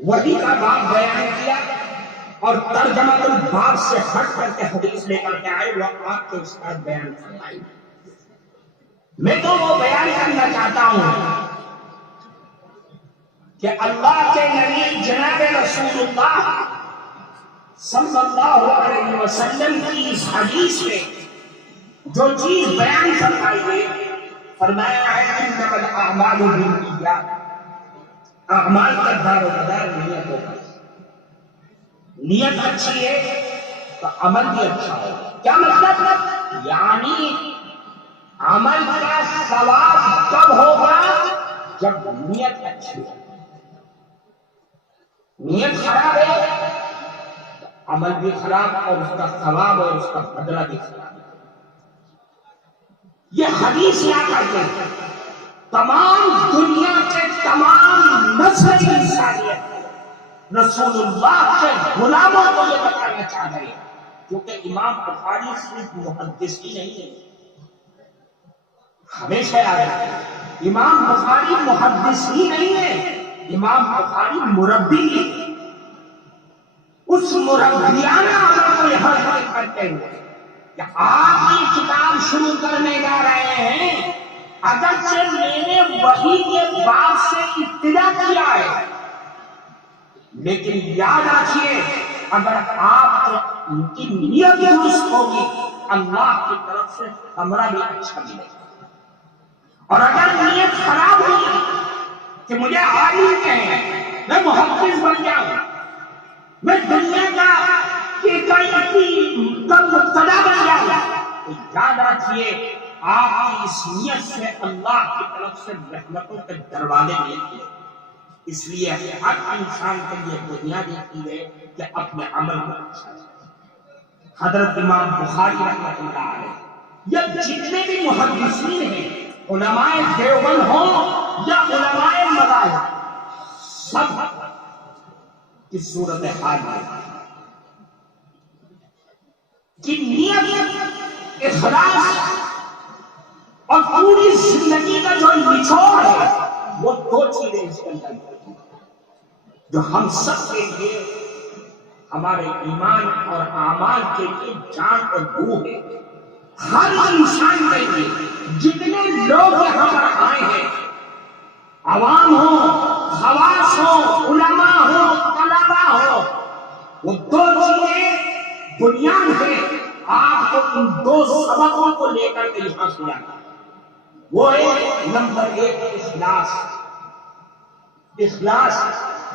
وحی کا باب بیان کیا اور ترجمہ الباب سے ہٹ کر کے حدیث لے کر کے آئے، وہ آپ کے استاد بیان فرمائیں۔ میں تو وہ بیان کرنا چاہتا ہوں کہ اللہ کے نبی جناب رسول اللہ صلی اللہ علیہ وسلم کی اس حدیث میں جو چیز بیان فرمائی ہے، فرمایا ہے انما الاعمال بالنیات، اعمال کا دار و مدار نیت ہوگا، نیت اچھی ہے تو عمل بھی اچھا ہوگا۔ کیا مطلب؟ یعنی عمل کا ثواب کب ہوگا؟ جب نیت اچھی ہے۔ نیت خراب ہے تو عمل بھی خراب، اور اس کا ثواب اور اس کا بدلہ بھی خراب۔ یہ حدیث یاد کرتے ہیں، تمام دنیا کے تمام نسل انسانیت رسول اللہ کے غلاموں کو یہ بتانا چاہ رہے ہیں، کیونکہ امام بخاری صرف محدث ہی نہیں ہے، ہمیشہ یاد رکھیں امام بخاری محدث ہی نہیں ہے، امام بخاری مربی ہے۔ اس مربیانہ عمل کو یہاں ذکر کرتے ہوئے کہ آپ یہ کتاب شروع کرنے جا رہے ہیں، اگرچہ میں نے وحی کے باب سے ابتدا کیا ہے، لیکن یاد رکھیے اگر آپ کی نیت درست ہوگی اللہ کی طرف سے ہمارا بھی اچھا ملے گا، اور اگر نیت خراب ہوگی کہ مجھے عالم کہیں، میں محدث بن جاؤں، میں دنیا کا مبتدا بن جاؤں، تو یاد رکھیے آپ کی اس نیت سے اللہ کی طرف سے رحمتوں کے دروازے نہیں کھلے۔ اس لیے ہر انسان کے لیے بنیادی چیز ہے کہ اپنے عمل کو اچھا کرے۔ حضرت امام بخاری رحمۃ اللہ علیہ یا جتنے بھی محدثین ہیں، علماء دیوبند ہوں یا علماء مذاہب، سب کی صورت حال ہے کہ نیت، اخلاص اور پوری زندگی کا جو نچوڑ ہے وہ دو چیزیں اس کے اندر جو ہم سب کے لیے، ہمارے ایمان اور اعمال کے لیے جان اور روح ہے۔ ہر انسان کے لیے جتنے لوگ یہاں پر آئے ہیں، عوام ہو، خواص ہو، علماء ہو، طلباء ہو، وہ دو چیزیں بنیاد ہے آپ کو ان دو سبقوں کو لے کر کے یہاں سے جانا ہے۔ وہ ہے نمبر 1 اخلاص، اخلاص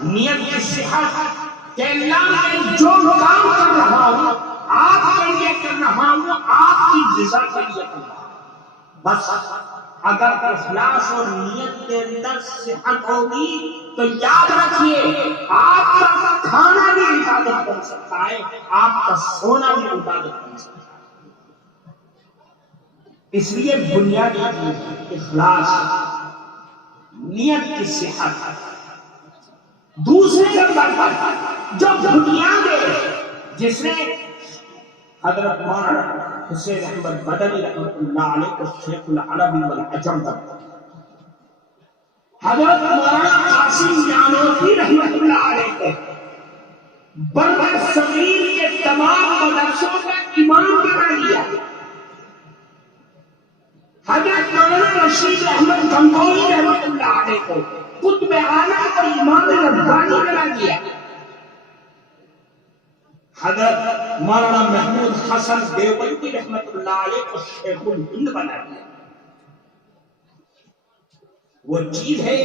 نیت کی صحت کہ اللہ میں جو کام کر رہا ہوں آپ کے لیے کر رہا ہوں، آپ کی رضا کے لیے کر رہا ہوں۔ بس اگر اخلاص اور نیت کے اندر صحت ہوگی تو یاد رکھیے آپ کا کھانا بھی عبادت بن سکتا ہے، آپ کا سونا بھی عبادت بن سکتا ہے۔ اس لیے بنیادی اخلاص نیت کی صحت. دوسرے نمبر پر جو بنیاد ہے جس نے حضرت مولانا حسین احمد مدنی رحمۃ اللہ علیہ کو شیخ العرب والعجم تک، حضرت مولانا قاسم نانوتوی رحمۃ اللہ علیہ کو بر صغیر کے تمام مدرسوں کا امام بنا دیا. حضرت مولانا رشید احمد گنگوہی رحمۃ اللہ علیہ کو قطب اعلیٰ اور امام ربانی بنا دیا. حضرت مولانا محمود حسن دیوبندی رحمۃ اللہ علیہ کو شیخ الہند بنا دیا. وہ چیز ہے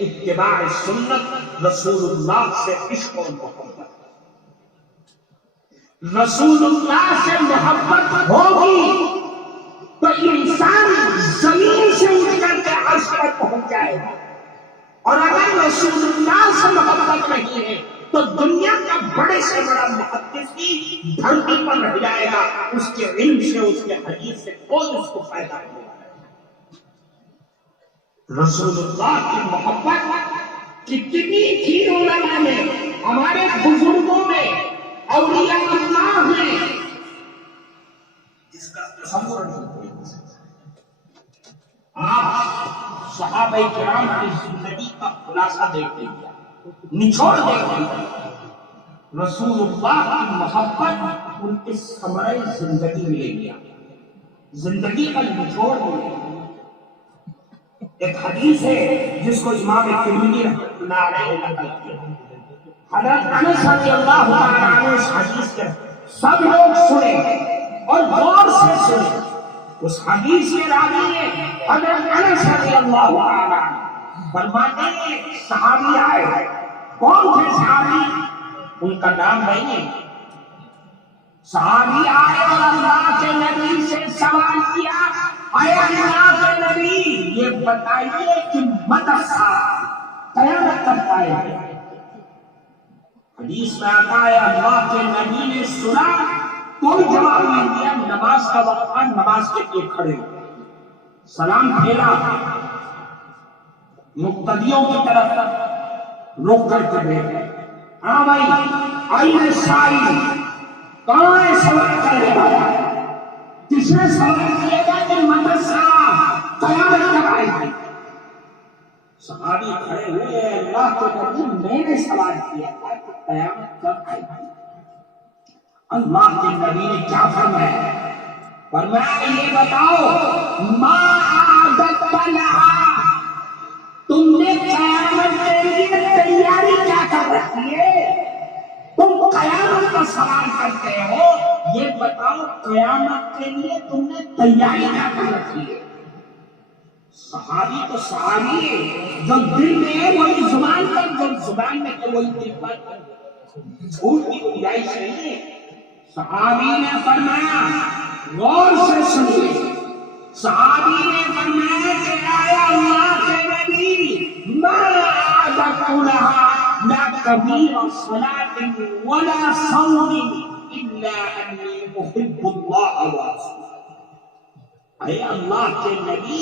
اتباع سنت، رسول اللہ سے عشق و محبت. رسول اللہ سے محبت ہوگی تو انسان زمین سے اٹھ کر کے عرش پر پہنچ جائے گا، اور اگر رسول اللہ سے محبت نہیں ہے تو دنیا کا بڑے سے بڑا محدث بھی دھرتی پر رہ جائے گا، اس کے علم سے، اس کے حدیث سے کوئی اس کو فائدہ نہیں ہوگا. رسول اللہ کی محبت کتنی تھی علماء میں، ہمارے بزرگوں میں، اولیاء اللہ میں، جس کا تصور نہیں کوئی نہیں سکتا. آپ صحابہ کرام کی زندگی کا خلاصہ دیکھ لیجیے، نچوڑ دیکھ لیجیے. رسول اللہ کی محبت ان کے ثمرۂ زندگی ملے گی، زندگی کا نچوڑ ملے گا. ایک حدیث ہے جس کو امام ترمذی رحمۃ اللہ علیہ نے نقل کیا. حضرت انس رضی اللہ تعالیٰ عنہ اس حدیث کے سب لوگ سنیں اور غور سے سنیں. اس حدیث کے راوی نے حضرت انس رضی اللہ تعالیٰ عنہ فرماتے ہیں صحابی آئے. کون تھے صحابی؟ ان کا نام نہیں ہے. صحابی آئے اور اللہ کے نبی سے سوال کیا، اے اللہ کے نبی یہ بتائیے کہ مدرسہ قیامت کب آئے گا؟ حدیث میں آتا ہے اللہ کے نبی نے سنا، کوئی جواب نہیں دیا. نماز کا وقت آیا، نماز کے لیے کھڑے ہوئے، سلام پھیرا، مقتدیوں کی طرف رک کر کے بیٹھے. ہاں بھائی آئیے سائل، کہاں ہے سوال کرنے والا؟ کس نے سوال کیا گا کہ مدرسہ قیامت کب آئے گی؟ صحابی کھڑے ہوئے، اللہ کے نبی میں نے سوال کیا تھا کہ قیامت کب آئے گی. اللہ کے نبی نے کیا فرمایا؟ فرمایا یہ بتاؤ ما اعددت لها، تم نے قیامت کے لیے تیاری کیا کر رکھی ہے؟ تم قیامت کا سوال کرتے ہو، یہ بتاؤ قیامت کے لیے تم نے تیاری کیا کر رکھی ہے؟ صحابی تو صحابی ہے، جو دل میں ہے وہی زبان پر، جو زبان میں ہے وہی دل پر. جھوٹ کی گنجائش نہیں ہے. صحابی نے فرمایا، غور سے سنیے، صحابی نے فرمایا کہ اے اللہ کے نبی ما اعددت لها لا کبیر صلاة ولا صوم الا انی احب اللہ ورسولہ. اے اللہ کے نبی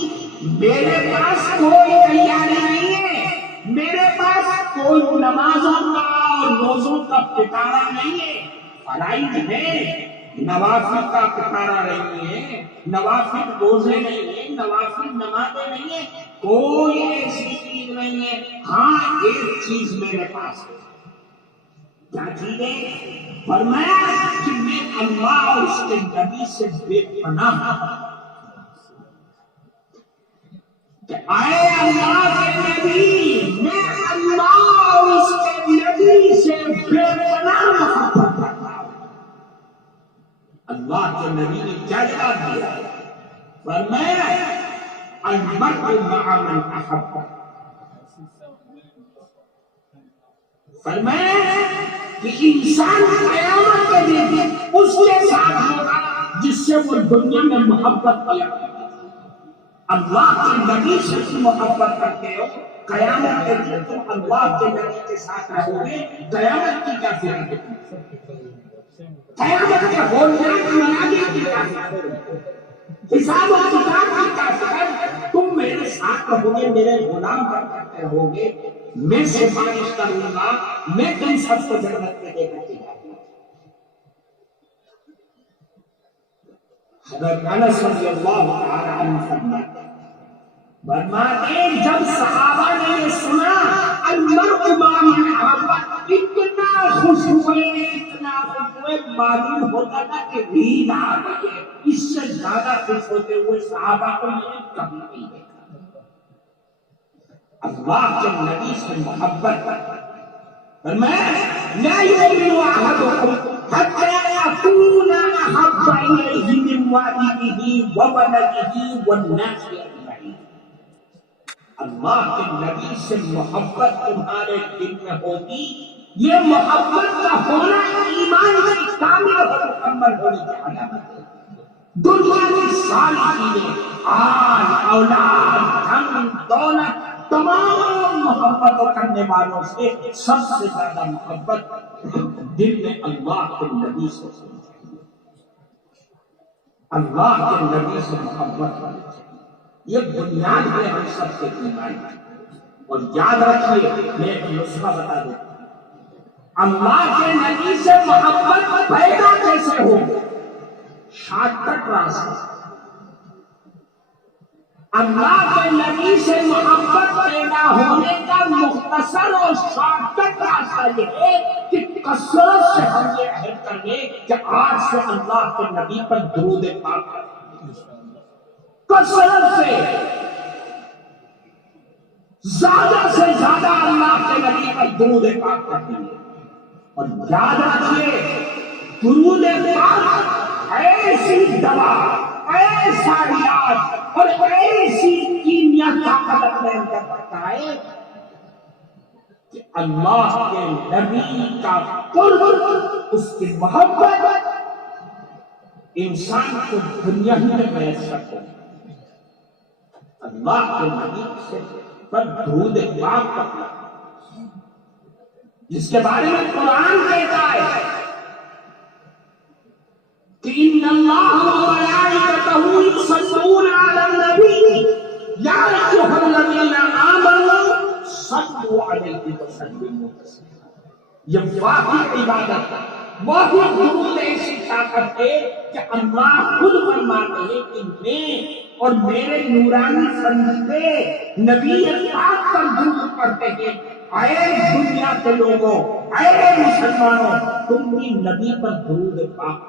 میرے پاس کوئی تیاری نہیں ہے، میرے پاس کوئی نمازوں کا اور روزوں کا پٹارا نہیں ہے. فرائض ہے، نوافل کا پٹارا نہیں ہے، نوافل روزے نہیں ہیں، نوافل نمازیں نہیں ہیں، کوئی ایسی چیز نہیں ہے. ہاں ایک چیز میرے پاس ہے. کیا چیز ہے؟ فرمایا کہ میں اللہ اور اس کے نبی سے بے پناہ ہوں. اے اللہ کے نبی میں اللہ اور اس کے نبی سے بے پناہ محبت کرتا ہوں. اللہ کے نبی نے کیا جواب دیا؟ فرمایا المرء مع من احب. فرمایا کہ انسان قیامت کے دن اس کے ساتھ ہوگا جس سے وہ دنیا میں محبت کیا. اللہ کے نبی سے محبت کرتے ہو، قیامت کے دن تم اللہ کے نبی کے ساتھ رہو گے. قیامت کی کیا فکر ہے؟ قیامت کے ہونے کی کیا فکر ہے؟ حساب و کتاب کی کافر تم میرے ساتھ رہو گے، میرے غلام بن کرتے رہو گے، میں سفارش کروں گا، میں تم سب کو جنت میں دے کر کے جاؤں گا۔ حضرت انس رضی اللہ تعالی عنہ فرماتے ہیں جب صحابہ نے یہ سنا المرء مع من احب، اتنا خوش ہوئے معلوم ہوتا تھا کہ نیند آ گئی ہے۔ اس سے زیادہ خوش ہوتے ہوئے صحابہ کو میں نے کبھی نہیں دیکھا۔ اللہ کے نبی سے محبت فرمایا لا یؤمن احدکم حتی اکون احب الیہ من والدہ وولدہ والناس اجمعین۔ اللہ کے نبی سے محبت تمہارے دل میں ہوگی، یہ محبت کا ہونا ایمان کی کامل اور مکمل ہونے کی علامت ہے۔ دنیا کی ساری چیزیں، آل اولاد دھن دولت، تمام محبت کرنے والوں سے سب سے زیادہ محبت دل میں اللہ کے نبی سے ہونی چاہیے۔ اللہ کے نبی سے محبت ہونی چاہیے، یہ بنیاد ہے ہم سب کے ایمان کی۔ اور یاد رکھیے میں ایک نسخہ بتا دوں، اللہ کے نبی سے محبت پیدا کیسے ہو؟ شارٹ کٹ راستہ۔ اللہ کے نبی سے محبت پیدا ہونے کا مختصر اور شارٹ کٹ راستہ یہ ہے کہ کثرت سے ہم یہ عہد کر لیں کہ آج سے اللہ کے نبی پر درود پاک کریں، کثرت سے زیادہ اللہ کے نبی پر درود پاک کریں۔ اور یاد رکھیے درود پاک ایسی دوا، ایسا علاج اور ایسی کیمیا طاقت اپنے اندر رکھتا ہے کہ اللہ کے نبی کا قرب، اس کی محبت انسان کو دنیا ہی میں میسر ہو۔ اللہ کے نبی سے پر درود پاک کرنا، جس کے بارے میں قرآن کہتا ہے کہ ان اللہ وملائکتہ یصلون علی النبی یا ایھا الذین آمنوا صلوا علیہ وسلموا تسلیما۔ یہ واقعی عبادت ہے، واقعی درود ایسی طاقت ہے کہ اللہ خود فرماتے ہیں کہ میں اور میرے نورانی فرشتے نبی پاک پر درود پڑھتے ہیں۔ اے دنیا کے لوگوں، اے مسلمانوں، تم بھی نبی پر درود پاک۔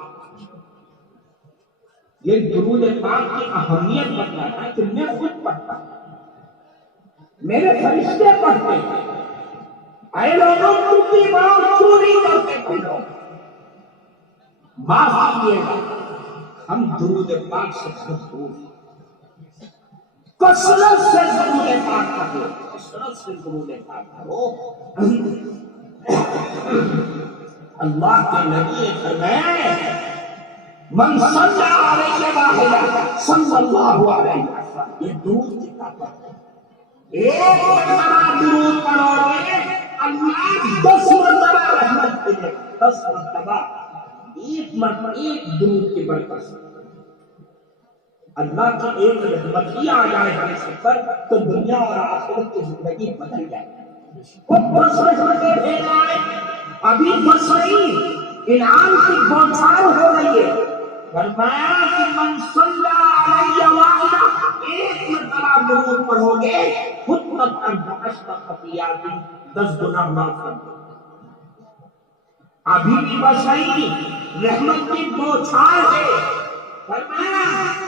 یہ درود پاک کی اہمیت بتاتا ہے کہ میں خود پڑھتا ہوں، میرے فرشتے پڑھتے ہیں۔ اے لوگوں، تم بھی بڑھو، چوری کرتے پڑھو، معاف کیجیے گا، ہم درود پاک سے دور ہیں۔ کثرت سے درود پاک کرو، کثرت سے درود پاک کرو۔ اللہ کے نبی فرمائے من صلی علیہ واحدہ صلی اللہ علیہ وسلم، یہ درود کی طاقت ہے۔ ایک مرتبہ درود پڑھو گے اللہ 10 مرتبہ رحمت دے گا، 10 مرتبہ، ایک مرتبہ ایک درود کی برکت سے اللہ کی ایک رحمت ہی آ جائے ہمیں سفر تو دنیا اور آخرت کی زندگی بدل جائے۔ وہ بس رحمتیں بھیج آئے، ابھی بس رہی، انعام کی بوچھار ہو رہی ہے۔ فرمایا کہ من صلی علیہ واحدہ، ایک مرتبہ درود پڑھو گے حطت عنہ 10 خطیات، 10 گناہ معاف کر دو۔ ابھی بھی بس رہی، رحمت کی بوچھار ہے۔ فرمایا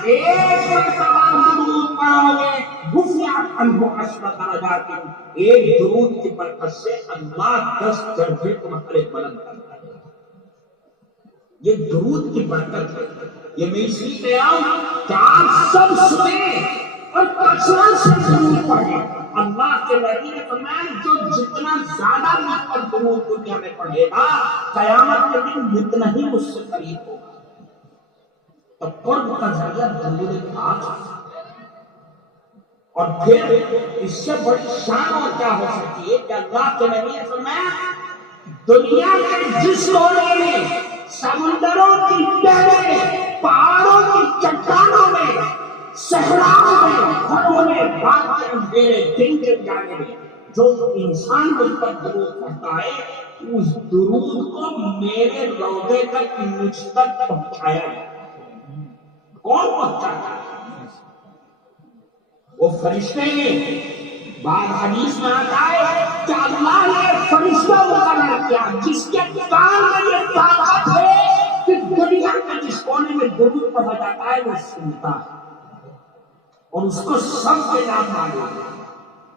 ایک مرتبہ درود پڑھو گے رفعت عنہ 10 درجات، ایک درود کی برکت سے اللہ 10 درجے تمہارے بلند کرتا ہے۔ یہ درود کی برکت ہے۔ یہ میں اس لیے کہہ رہا ہوں کہ آپ سب سنیں اور کثرت سے درود پڑھیں۔ اللہ کے نبی نے فرمایا جو جتنا زیادہ مجھ پر درود دنیا میں پڑھے گا قیامت کے دن اتنا ہی مجھ سے قریب ہوگا۔ تو قرب کا ذریعہ درود پاک، اور پھر اس سے بڑی شان اور کیا ہو سکتی ہے کہ اللہ کے نبی نے فرمایا دنیا کے جس کونے میں سمندروں کی لہریں پہاڑوں کی چٹانوں میں، صحراؤں میں، گھروں میں، رات کے اندھیرے دن کے جانے میں جو انسان مجھ پر درود پڑھتا ہے، اس درود کو میرے روضے تک مجھ تک پہنچایا ہے۔ کون پہنچاتا ہے؟ وہ فرشتے نے۔ بعض حدیث میں آتا ہے کہ اللہ نے فرشتہ مقرر کیا جس کے کان میں یہ طاقت ہے کہ دنیا کے جس کونے میں درود پڑھا جاتا ہے وہ سنتا ہے، اور اس کو سب کے نام معلوم ہے۔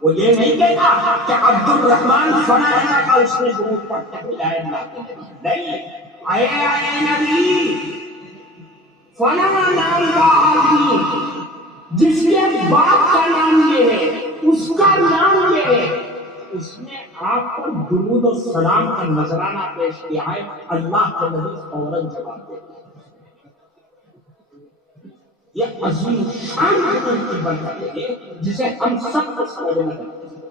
وہ یہ نہیں کہتا کہ عبد الرحمن فلاں کا اس نے درود پڑھ کے بجائے اللہ کے نبی، نہیں، اے نبی فلاں نام کا آدمی جس کے باپ کا نام یہ ہے، اس کا نام یہ ہے، اس نے آپ پر درود و سلام کا نذرانہ پیش کیا ہے، اللہ کے نبی فوراً جواب دیتے ہیں۔ یہ عظیم شان درود کی برکت ہے جسے ہم سب کو سمجھنا چاہتے ہیں۔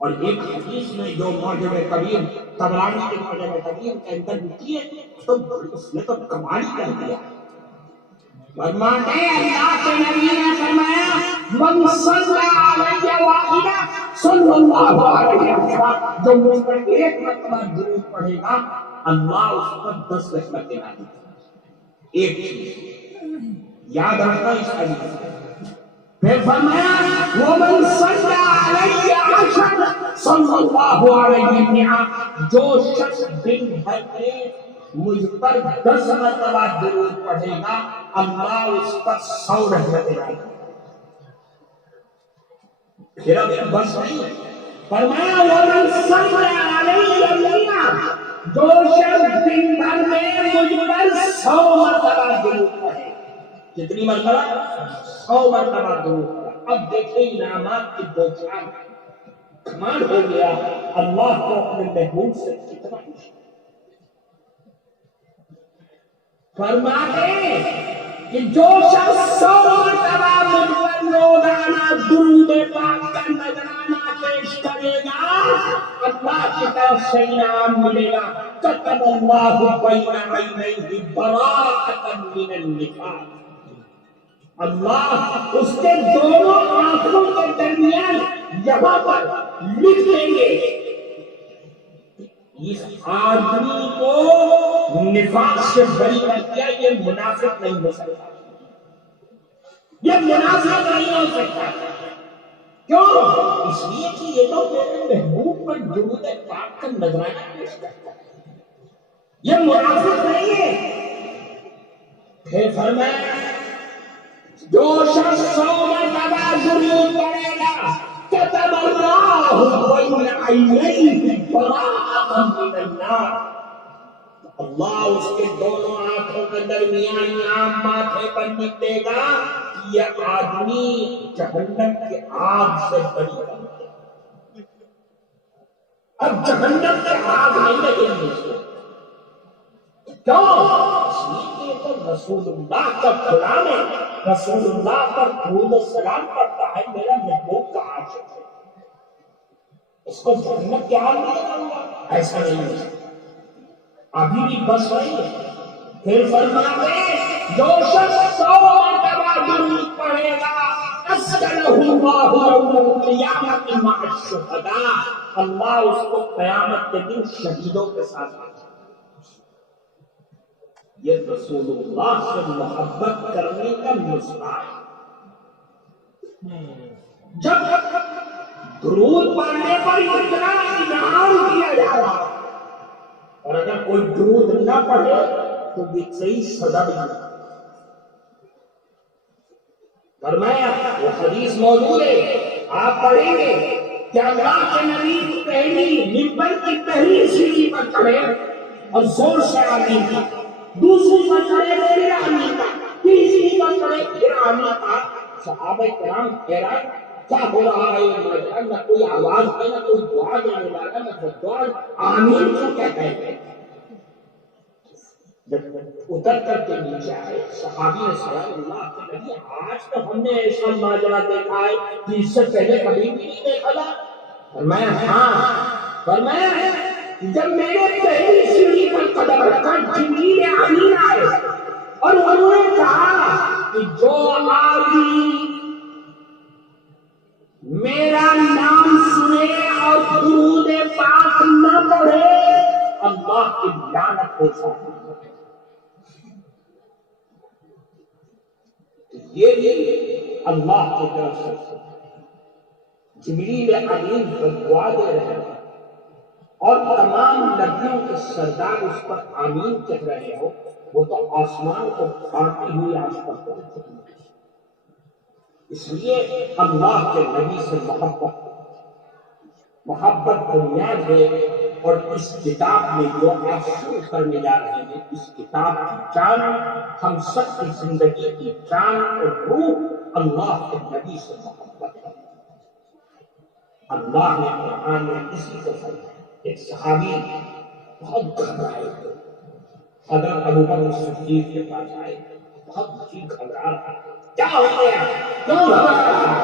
اور ایک حدیث میں جو معجم کبیر طبرانی کے معجم کبیر کے اندر لکھی ہے تو اس نے تو کمال ہی کر دیا۔ فرماتے ہیں اللہ کے نبی نے فرمایا من صلی علیہ واحدہ صلی اللہ علیہ وسلم، جو مجھ پر ایک مرتبہ درود پڑھے گا اللہ اس پر 10 رحمتیں نازل کرے گا۔ ایک چیز یاد رکھنا اس حدیث میں۔ پھر فرمایا ومن صلی علیہ عشر صلی اللہ علیہ وسلم، جو شخص دن بھر میں مجھ پر 10 مرتبہ درود پڑھے گا اللہ اس پر 100 رحمتیں ڈالے گا۔ پھر اب بس نہیں، فرمایا ومن صلی علیہ وسلم، جو شخص دن بھر میں مجھ پر 100 مرتبہ درود پڑھے، کتنی مرتبہ؟ 100 مرتبہ درود پڑھا۔ اب دیکھیں انعامات کی بوچھار، کمال ہو گیا اللہ کو اپنے محبوب سے کتنا خوش۔ فرماتے کہ جو شخص 100 مرتبہ مجھ پر روزانہ درود پاک کا نذرانہ پیش کرے گا اللہ کی طرف سے انعام ملے گا، کتب اللہ بین عینیہ براءۃ من النفاق، اللہ اس کے دونوں آنکھوں کے درمیان یہاں پر لکھ دیں گے اس آدمی کو نفاق سے بری کر دیا، یہ منافق نہیں ہو سکتا، یہ منافق نہیں ہو سکتا۔ کیوں؟ اس لیے کہ یہ تو میرے محبوب پر درود پاک کا نذرانہ پیش کرتا ہے، یہ منافق نہیں ہے۔ پھر فرمایا جو شخص 100 مرتبہ درود پڑھے گا كتب الله بين عينيه براءة من النار، اللہ اس کے دونوں آنکھوں کے درمیان نام ماتھے پر لکھ دے گا کہ یہ آدمی جہنم کی آگ سے بری کر دے۔ اب جہنم کی آگ نہیں لگے گی اس کو، کیوں؟ اس لیے کہ تو رسول اللہ کا غلام ہے، رسول اللہ پر درود و سلام پڑھتا ہے، میرا محبوب کا عاشق ہے، اس کو جنت کی آگ نہیں لگاؤں گا، ایسا نہیں ہو سکتا۔ ابھی بھی بس نہیں ہے، پھر فرماتے جو شخص 100 مرتبہ درود پڑھے گا اسکنہ اللہ یوم القیامۃ مع الشہداء، اللہ اس کو قیامت کے دن شہیدوں کے ساتھ رکھے۔ یہ رسول اللہ سے محبت کرنے کا نسخہ ہے۔ جب درود پڑھنے پر اتنا انعام کیا جا رہا ہے اور اگر کوئی درود نہ پڑھے تو بھی صحیح سزا بھی نہیں۔ فرمایا وہ حدیث موجود ہے، آپ پڑھیں گے کہ اللہ کے نبی پہلی منبر کی پہلی سیڑھی پر چڑھے اور زور سے آمین کا، دوسری پر چڑھے پھر آمین کا، تیسری پر چڑھے پھر آمین کا۔ صحابہ کرام حیران کیا ہو رہا ہے یہ، نہ کوئی آواز ہے، نہ کوئی دعا دینے والا، نہ دعا، آمین کیوں کہتے ہیں؟ جب اتر کر کے نیچے آئے صحابی نے سلام اللہ کے نبی آج تو ہم نے ایسا ماجرا دیکھا ہے کہ اس سے پہلے کبھی بھی نہیں دیکھا تھا۔ فرمایا ہاں، فرمایا جب میں نے پہلی سیڑھی پر قدم رکھا جبریل امین آئے اور انہوں نے کہا کہ جو آدمی میرا نام سنے اور درود پاک نہ پڑھے اللہ کی لعنت ہو سکتی ہے۔ یہ بھی اللہ کی طرف سے جبریل امین پر دعا دے رہے ہیں اور تمام نبیوں کے سردار اس پر آمین کہہ رہے ہو، وہ تو آسمان کو پھاڑتی ہوئی آج پر پہنچتی ہے۔ اس لیے اللہ کے نبی سے محبت بنیاد ہے، اور اس کتاب میں جو آپ شروع کرنے جا رہے ہیں، اس کتاب کی جان، ہم سب کی زندگی کی جان اور روح اللہ کے نبی سے محبت ہے۔ اللہ نے قرآن میں اسی کو فرمایا۔ ایک صحابی بہت گھبرائے تھے، حضرت ابوبکر صدیق کے پاس آئے، بہت ہی گھبرا رہا، کیا ہو گیا، کیوں گھبرا رہا؟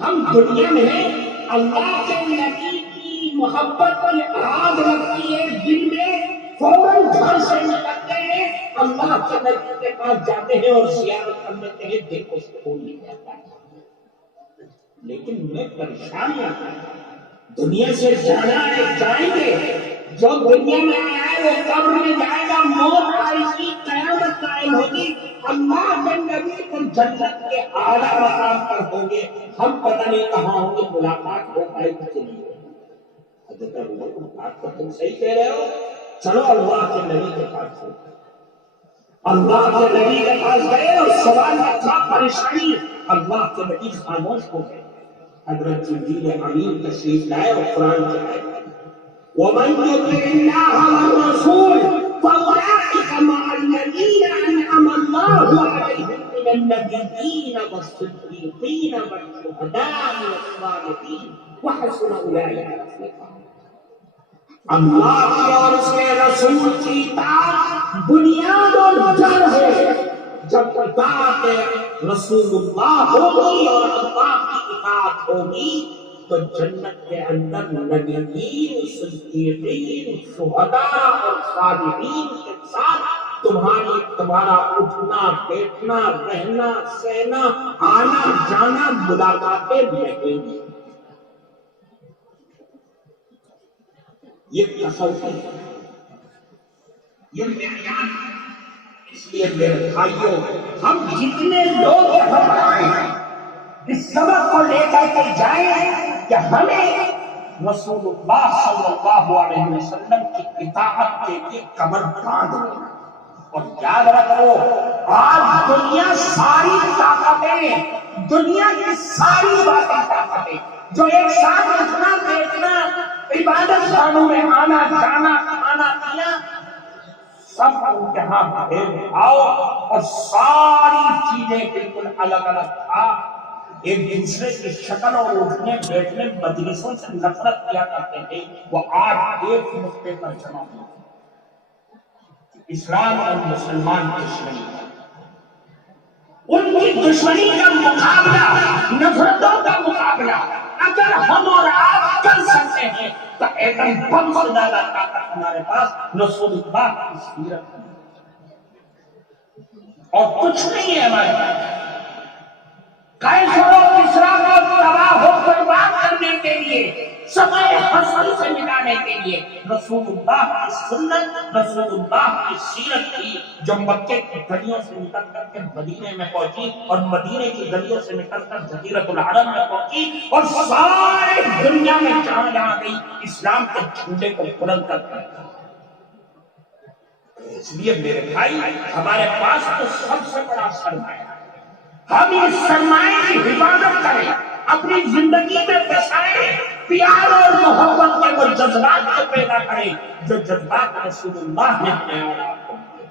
ہم دنیا میں اللہ کے نبی کی محبت کی آگ لگتی ہے دل میں، فوراً گھر سے نکلتے ہیں، اللہ کے نبی کے پاس جاتے ہیں اور زیارت کر لیتے ہیں، دل کو سکون مل جاتا ہے۔ لیکن میں پریشان ہوں، دنیا سے جانا ہے، جائیں گے، جو دنیا میں آیا ہے وہ قبر میں جائے گا، موت آئے گی، قیامت قائم ہوگی، اللہ کے نبی تو جنت کے اعلیٰ مقام پر ہوں گے، ہم پتہ نہیں کہاں ہوں گے، ملاقات ہو پائے گی کہ نہیں ہوگی۔ حضرت ابوبکر بات تو تم صحیح کہہ رہے ہو، چلو اللہ کے نبی کے پاس چلو۔ اللہ کے نبی کے پاس گئے اور سوال تھا، پریشانی، اللہ کے نبی خاموش ہو گئے۔ حضرت جبریل امین تشریف لائے اور قرآن کی آیت پڑھی، وَمَن يُطِعِ اللَّهَ وَالرَّسُولَ فَأُولَٰئِكَ مَعَ الَّذِينَ أَنْعَمَ اللَّهُ عَلَيْهِم مِّنَ النَّبِيِّينَ وَالصِّدِّيقِينَ وَالشُّهَدَاءِ وَالصَّالِحِينَ وَحَسُنَ أُولَٰئِكَ رَفِيقًا۔ اللہ کی اور اس کے رسول کی اطاعت بنیاد اور جڑ ہے۔ جب اطاعت رسول اللہ ہوگی اور اللہ کی اطاعت ہوگی تو جنت کے اندر نبیین، صدیقین، شہداء اور صالحین کے ساتھ تمہارا اٹھنا، بیٹھنا، رہنا، سہنا، آنا جانا، ملاقاتیں رہیں گی۔ یہ تصور ہے، یہ معیار ہے۔ اس لیے میرے بھائیوں، ہم جتنے لوگ یہاں پر آئے ہیں اس سبق کو لے کر کے جائیں کہ ہمیں رسول اللہ صلی اللہ علیہ وسلم کی اطاعت کے لیے کمر باندھ لینا۔ اور یاد رکھو، آج دنیا ساری طاقتیں، دنیا کی ساری باتیں طاقتیں جو ایک ساتھ اٹھنا، بیٹھنا، عبادت خانوں میں آنا جانا، کھانا پینا، سب ان کے ہاں بھید بھاؤ اور ساری چیزیں بالکل الگ الگ تھا۔ ایک دوسرے کی شکل اور اٹھنے بیٹھنے مجلسوں سے نفرت کیا کرتے تھے، وہ آج ایک نقطے پر جمع ہوئے، اسلام اور مسلمان دشمنی۔ ان کی دشمنی کا مقابلہ، نفرتوں کا مقابلہ اگر ہم اور آپ کر سکتے ہیں تو ایٹم بم سے زیادہ طاقت ہمارے پاس رسول اللہ کی سیرت ہے، اور کچھ نہیں ہے ہمارے پاس۔ قیصر و کسریٰ کو تباہ و برباد کرنے کے لیے، سبع حسن سے مٹانے کے لیے رسول اللہ کی سنت، رسول اللہ کی سیرت تھی، جو مکے کی گلیوں سے نکل کر کے مدینے میں پہنچی اور مدینے کی گلیوں سے نکل کر جزیرۃ العرب میں پہنچی اور سارے دنیا میں جہاں جہاں گئی اسلام کے جھنڈے کو بلند کر دیا۔ اس لیے میرے بھائی، ہمارے پاس تو سب سے بڑا سرمایہ ہے، ہم اس سرمایہ کی حفاظت کریں، اپنی زندگی میں بسائیں، پیار اور محبت کے وہ جذبات کو پیدا کریں جو جذبات رسول اللہ نے ہمیں اور آپ کو دیے،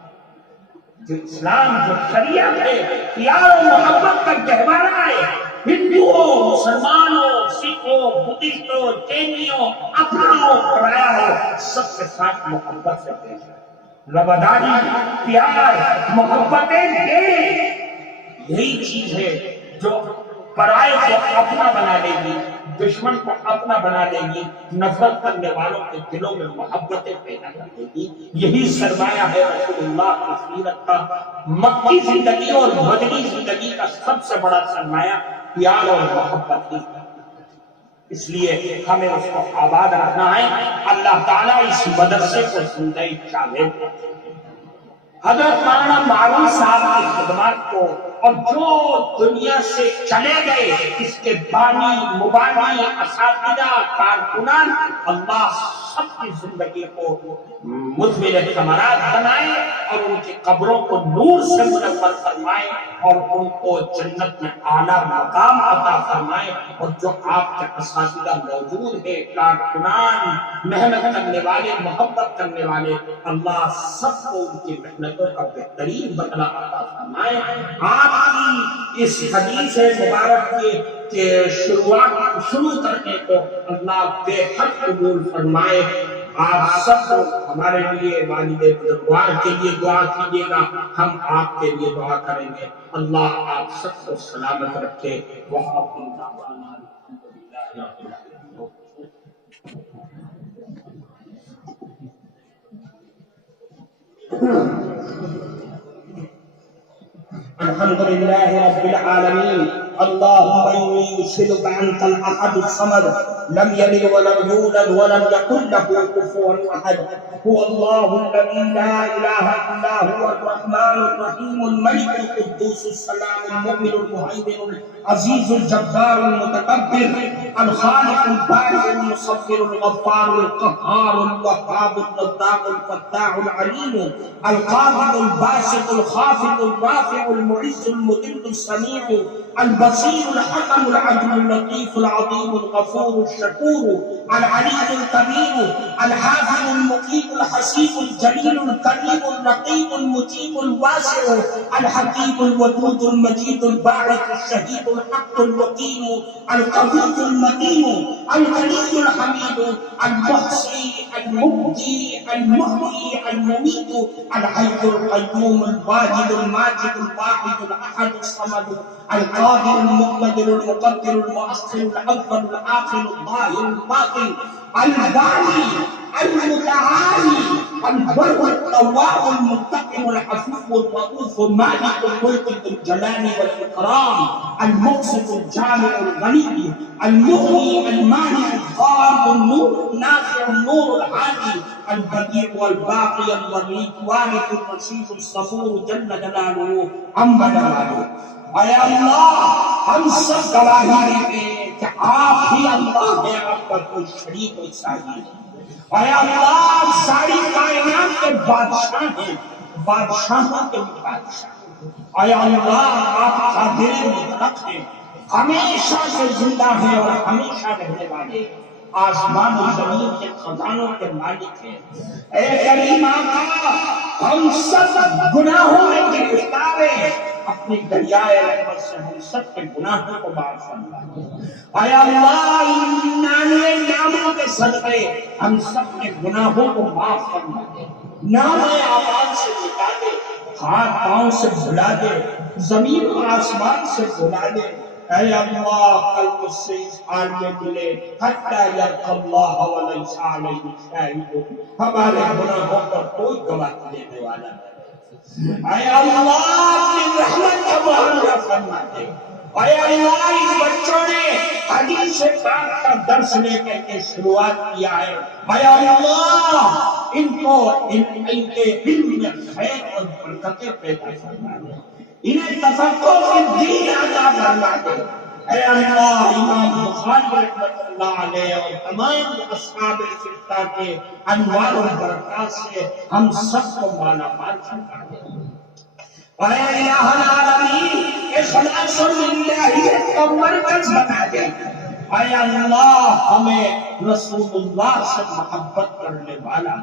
جو اسلام، جو شریعت ہے، پیار اور محبت کا گہوارہ ہے۔ ہندوؤں، مسلمانوں، سکھوں، بدھسٹوں، جینیوں، اپنا ہو پرایا ہو، سب کے ساتھ محبت سے پیش ہے، رواداری، پیار، محبتیں دیں۔ یہی چیز ہے جو پرائے کو اپنا بنا لے گی، دشمن کو اپنا بنا دے گی، نفرت کرنے والوں کے دلوں میں محبتیں پیدا کر دے گی۔ یہی سرمایہ ہے رسول اللہ کی سیرت کا۔ مکی زندگی اور مدنی زندگی کا سب سے بڑا سرمایہ پیار اور محبت ہی ہے، اس لیے ہمیں اس کو آباد رکھنا ہے۔ اللہ تعالیٰ اس مدرسے کو زندہ شاگرد کرتے ہیں۔ حضرت مولانا معروف صاحب کی خدمات کو، اور جو دنیا سے چلے گئے اس کے بانی مبانی اساتذہ کارکنان، اللہ سب کی زندگی کو مثمر ثمرات بنائے اور ان کی قبروں کو نور سے منور فرمائے اور ان کو جنت میں اعلیٰ مقام عطا فرمائے۔ اور جو آپ کے اساتذہ موجود ہیں، کارکنان، محنت کرنے والے، محبت کرنے والے، اللہ سب کو ان کی محنتوں کا بہترین بدلہ عطا فرمائے۔ آپ کی اس حدیث مبارک کے شروع کرنے کو اللہ بے حد قبول فرمائے۔ آپ سب کو ہمارے لیے، والد بزرگوار کے لیے دعا کیجیے گا، ہم آپ کے لیے دعا کریں گے۔ اللہ آپ سب کو سلامت رکھے۔ الحمد لله رب العالمين. اللهم إني أشهدك أنت الأحد الصمد لم يلد ولم يولد ولم يكن له كفوا أحد. هو الله الذي لا إله إلا هو الرحمن الرحيم الملك القدوس السلام المؤمن المهيمن العزيز الجبار المتكبر الخالق البارئ المصور الغفار القهار الوهاب الرزاق الفتاح العليم القابض الباسط الخافض الرافع المعز المذل السميع البصير الحكم العدل اللطيف العظيم الغفور الشكور العلي الكبير الحافظ المقيم الحسيب الجليل الكريم الرقيب المجيب الواسع الحكيم الودود المجيد الباعث الشهيد الحق الوكيل القوي المتين الغني الحميد المحصي المبدي المحيي المميت الحي القيوم الواجد الماجد الواحد الاحد الصمد القادر المقتدر المقدر المؤخر الاول الاخر الظاهر الباطن الباري المتعالي البر التواب المنتقم العفو الرؤوف مالك الملك ذو الجلال والاكرام المقسط الجامع الغني المغني المانع الضار النور النافع النور العالي البديع والباقي الوارث وارث الرشيد الصبور جل جلاله عم جلاله۔ اے اللہ، ہم سب گواہی دیتے ہیں کہ آپ ہی اللہ ہیں، آپ کا کوئی شریک و سائی نہیں۔ اے اللہ، ساری کائنات کے بادشاہ ہیں، بادشاہوں کے بھی بادشاہ۔ اے اللہ، آپ قادر مطلق ہیں، ہمیشہ سے زندہ ہیں اور ہمیشہ رہنے والے، آسمان و زمین کے خزانوں کے مالک ہیں۔ اے کریم آقا، ہم سب گناہوں میں گرفتار ہیں، اپنی دریائے رحمت سے ہم سب کے گناہوں کو معاف فرما۔ اے اللہ، ان ناموں کے صدقے ہم سب کے گناہوں کو معاف فرما دے، نام آباد سے مٹا دے، ہاتھ پاؤں سے بھلا دے، زمین و آسمان سے بھلا دے۔ اے اللہ، کل مجھ سے اس حال میں ملے حتی یلقی اللہ ولیس علیہ شاہد، ہمارے گناہوں پر کوئی گواہ دینے والا نہیں۔ اے اللہ، اپنی رحمت کا معاملہ فرما دے۔ اے اللہ، اس بچوں نے حدیث پاک کا درس لے کر کے شروعات کیا ہے، اے اللہ ان کو ان کے علم میں خیر اور برکتیں پیدا فرما دے، انہیں تفقہ فی الدین عطا فرما دے۔ اے اللہ، امام بخاری رحمۃ اللہ علیہ اور تمام اصحاب ستہ کے انوار و برکات سے ہم سب کو مالا مال فرما دے۔ اے الہ العالمین، اخلاص للہیت کا مرکز بنا دے۔ اے اللہ، ہمیں رسول اللہ سے محبت کرنے والا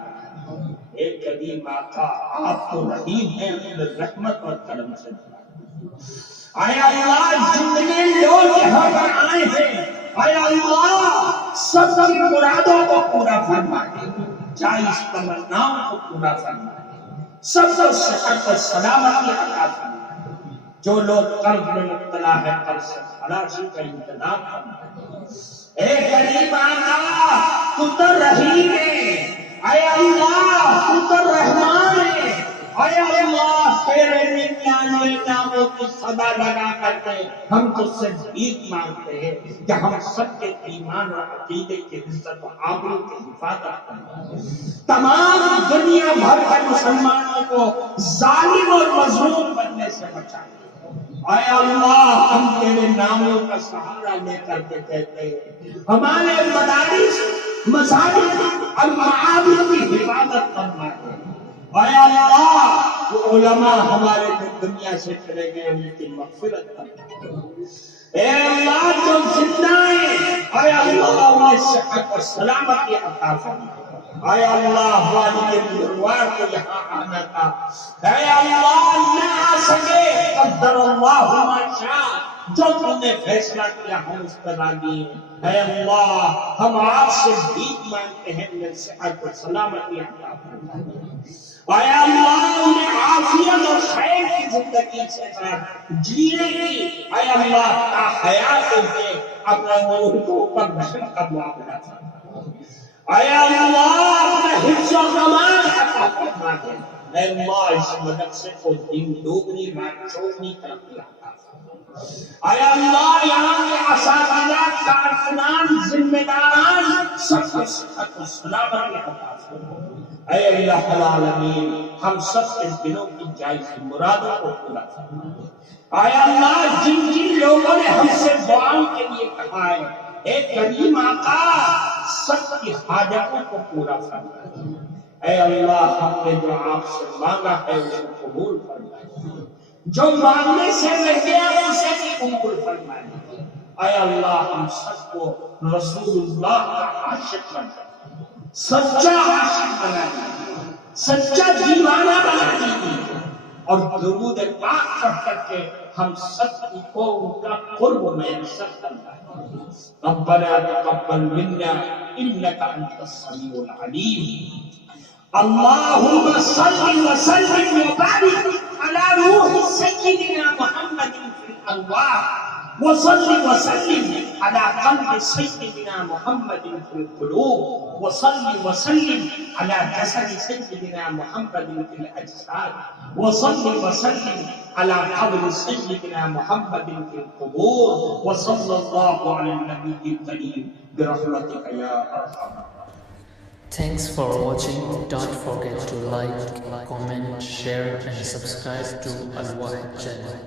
ایک قدیم آقا، آپ کو رحیم ہیں، اپنے رحمت اور کرم سے بنا دے۔ اے اللہ، جتنے لوگ یہاں پر آئے ہیں، اے اللہ سب کی مرادوں کو پورا فرما دے، جائز تمناؤں کو پورا فرما دے، سب کو صحت و سلامتی عطا فرما دے۔ جو لوگ قرض میں مبتلا ہے، قرض سے خلاصی کا انتظام فرما دے۔ اے کریم آقا تو تو رحیم ہے، اے اللہ تو تو رحمان ہے، اے اللہ تیرے ننیانوے ناموں کی صدا لگا کر کے ہم تجھ سے بھیک مانگتے ہیں کہ ہم سب کے ایمان اور عقیدے کی عزت و آبرو کی حفاظت کریں، تمام دنیا بھر کے مسلمانوں کو ظالم اور مظلوم بننے سے بچائیں۔ اے اللہ ہم تیرے ناموں کا سہارا لے کر کے کہتے ہیں ہمارے مدارس مساجد اور معابد کی حفاظت فرما دے۔ اے اللہ وہ علماء ہمارے جو دنیا سے چلے گئے ان کی مغفرت کر دے۔ اے اللہ جو زندہ ہیں اے اللہ انہیں صحت اور سلامتی عطا فرما۔ اے اللہ والد بزرگوار کو یہاں آنا تھا، اے اللہ نہ آ سکے قدر اللہ ما شاء، جو تم نے فیصلہ کیا ہم اس پر راضی ہیں۔ اے اللہ ہم آپ سے بھیک مانگتے ہیں انہیں صحت اور سلامتی عطا فرما۔ اے اللہ انہیں عافیت اور خیر کی زندگی سے جینے کی اے اللہ تا حیات انہیں اپنا نور کو اوپر رحم کا معاملہ تھا۔ اے اللہ اپنا حفظ و امان عطا فرما دے۔ اے اللہ اس مدرسے کو دین دوگنی رات چوگنی ترقی عطا فرما۔ اے اللہ یہاں کے اساتذہ کارکنان ذمہ داران سب کو صحت و سلامتی عطا فرما۔ اے الہ العالمین ہم سب کے دلوں کی جائز مرادوں کو پورا فرما۔ اے اللہ جن جن لوگوں نے ہم سے دعاؤں کے لیے کہا ہے اے کریم آقا سب کی حاجتوں کو پورا فرما۔ اے اللہ ہم نے جو آپ سے مانگا ہے اسے قبول فرما، جو مانگنے سے رہ گیا اسے بھی قبول فرما۔ اے اللہ ہم سب کو رسول اللہ کا عاشق بنا، سچا عاشق بنا دیجیے، سچا دیوانہ بنا دیجیے، اور درود پاک پڑھ کر کے ہم سب کو ان کا قرب میسر کرنا ہے۔ ربنا تقبل منا انك انت السميع العليم۔ اللهم صل وسلم وبارك على روح سيدنا محمد في الأرواح، وصل وسلم على قلب سيدنا محمد في القلوب، وصل وسلم على جسد سيدنا محمد في الأجساد، وصل وسلم على قبر سيدنا محمد في القبور، وصلى الله على النبي الكريم برحمتك يا أرحم۔ Thanks for watching. Don't forget to like, comment, share and subscribe to Al Wahid channel.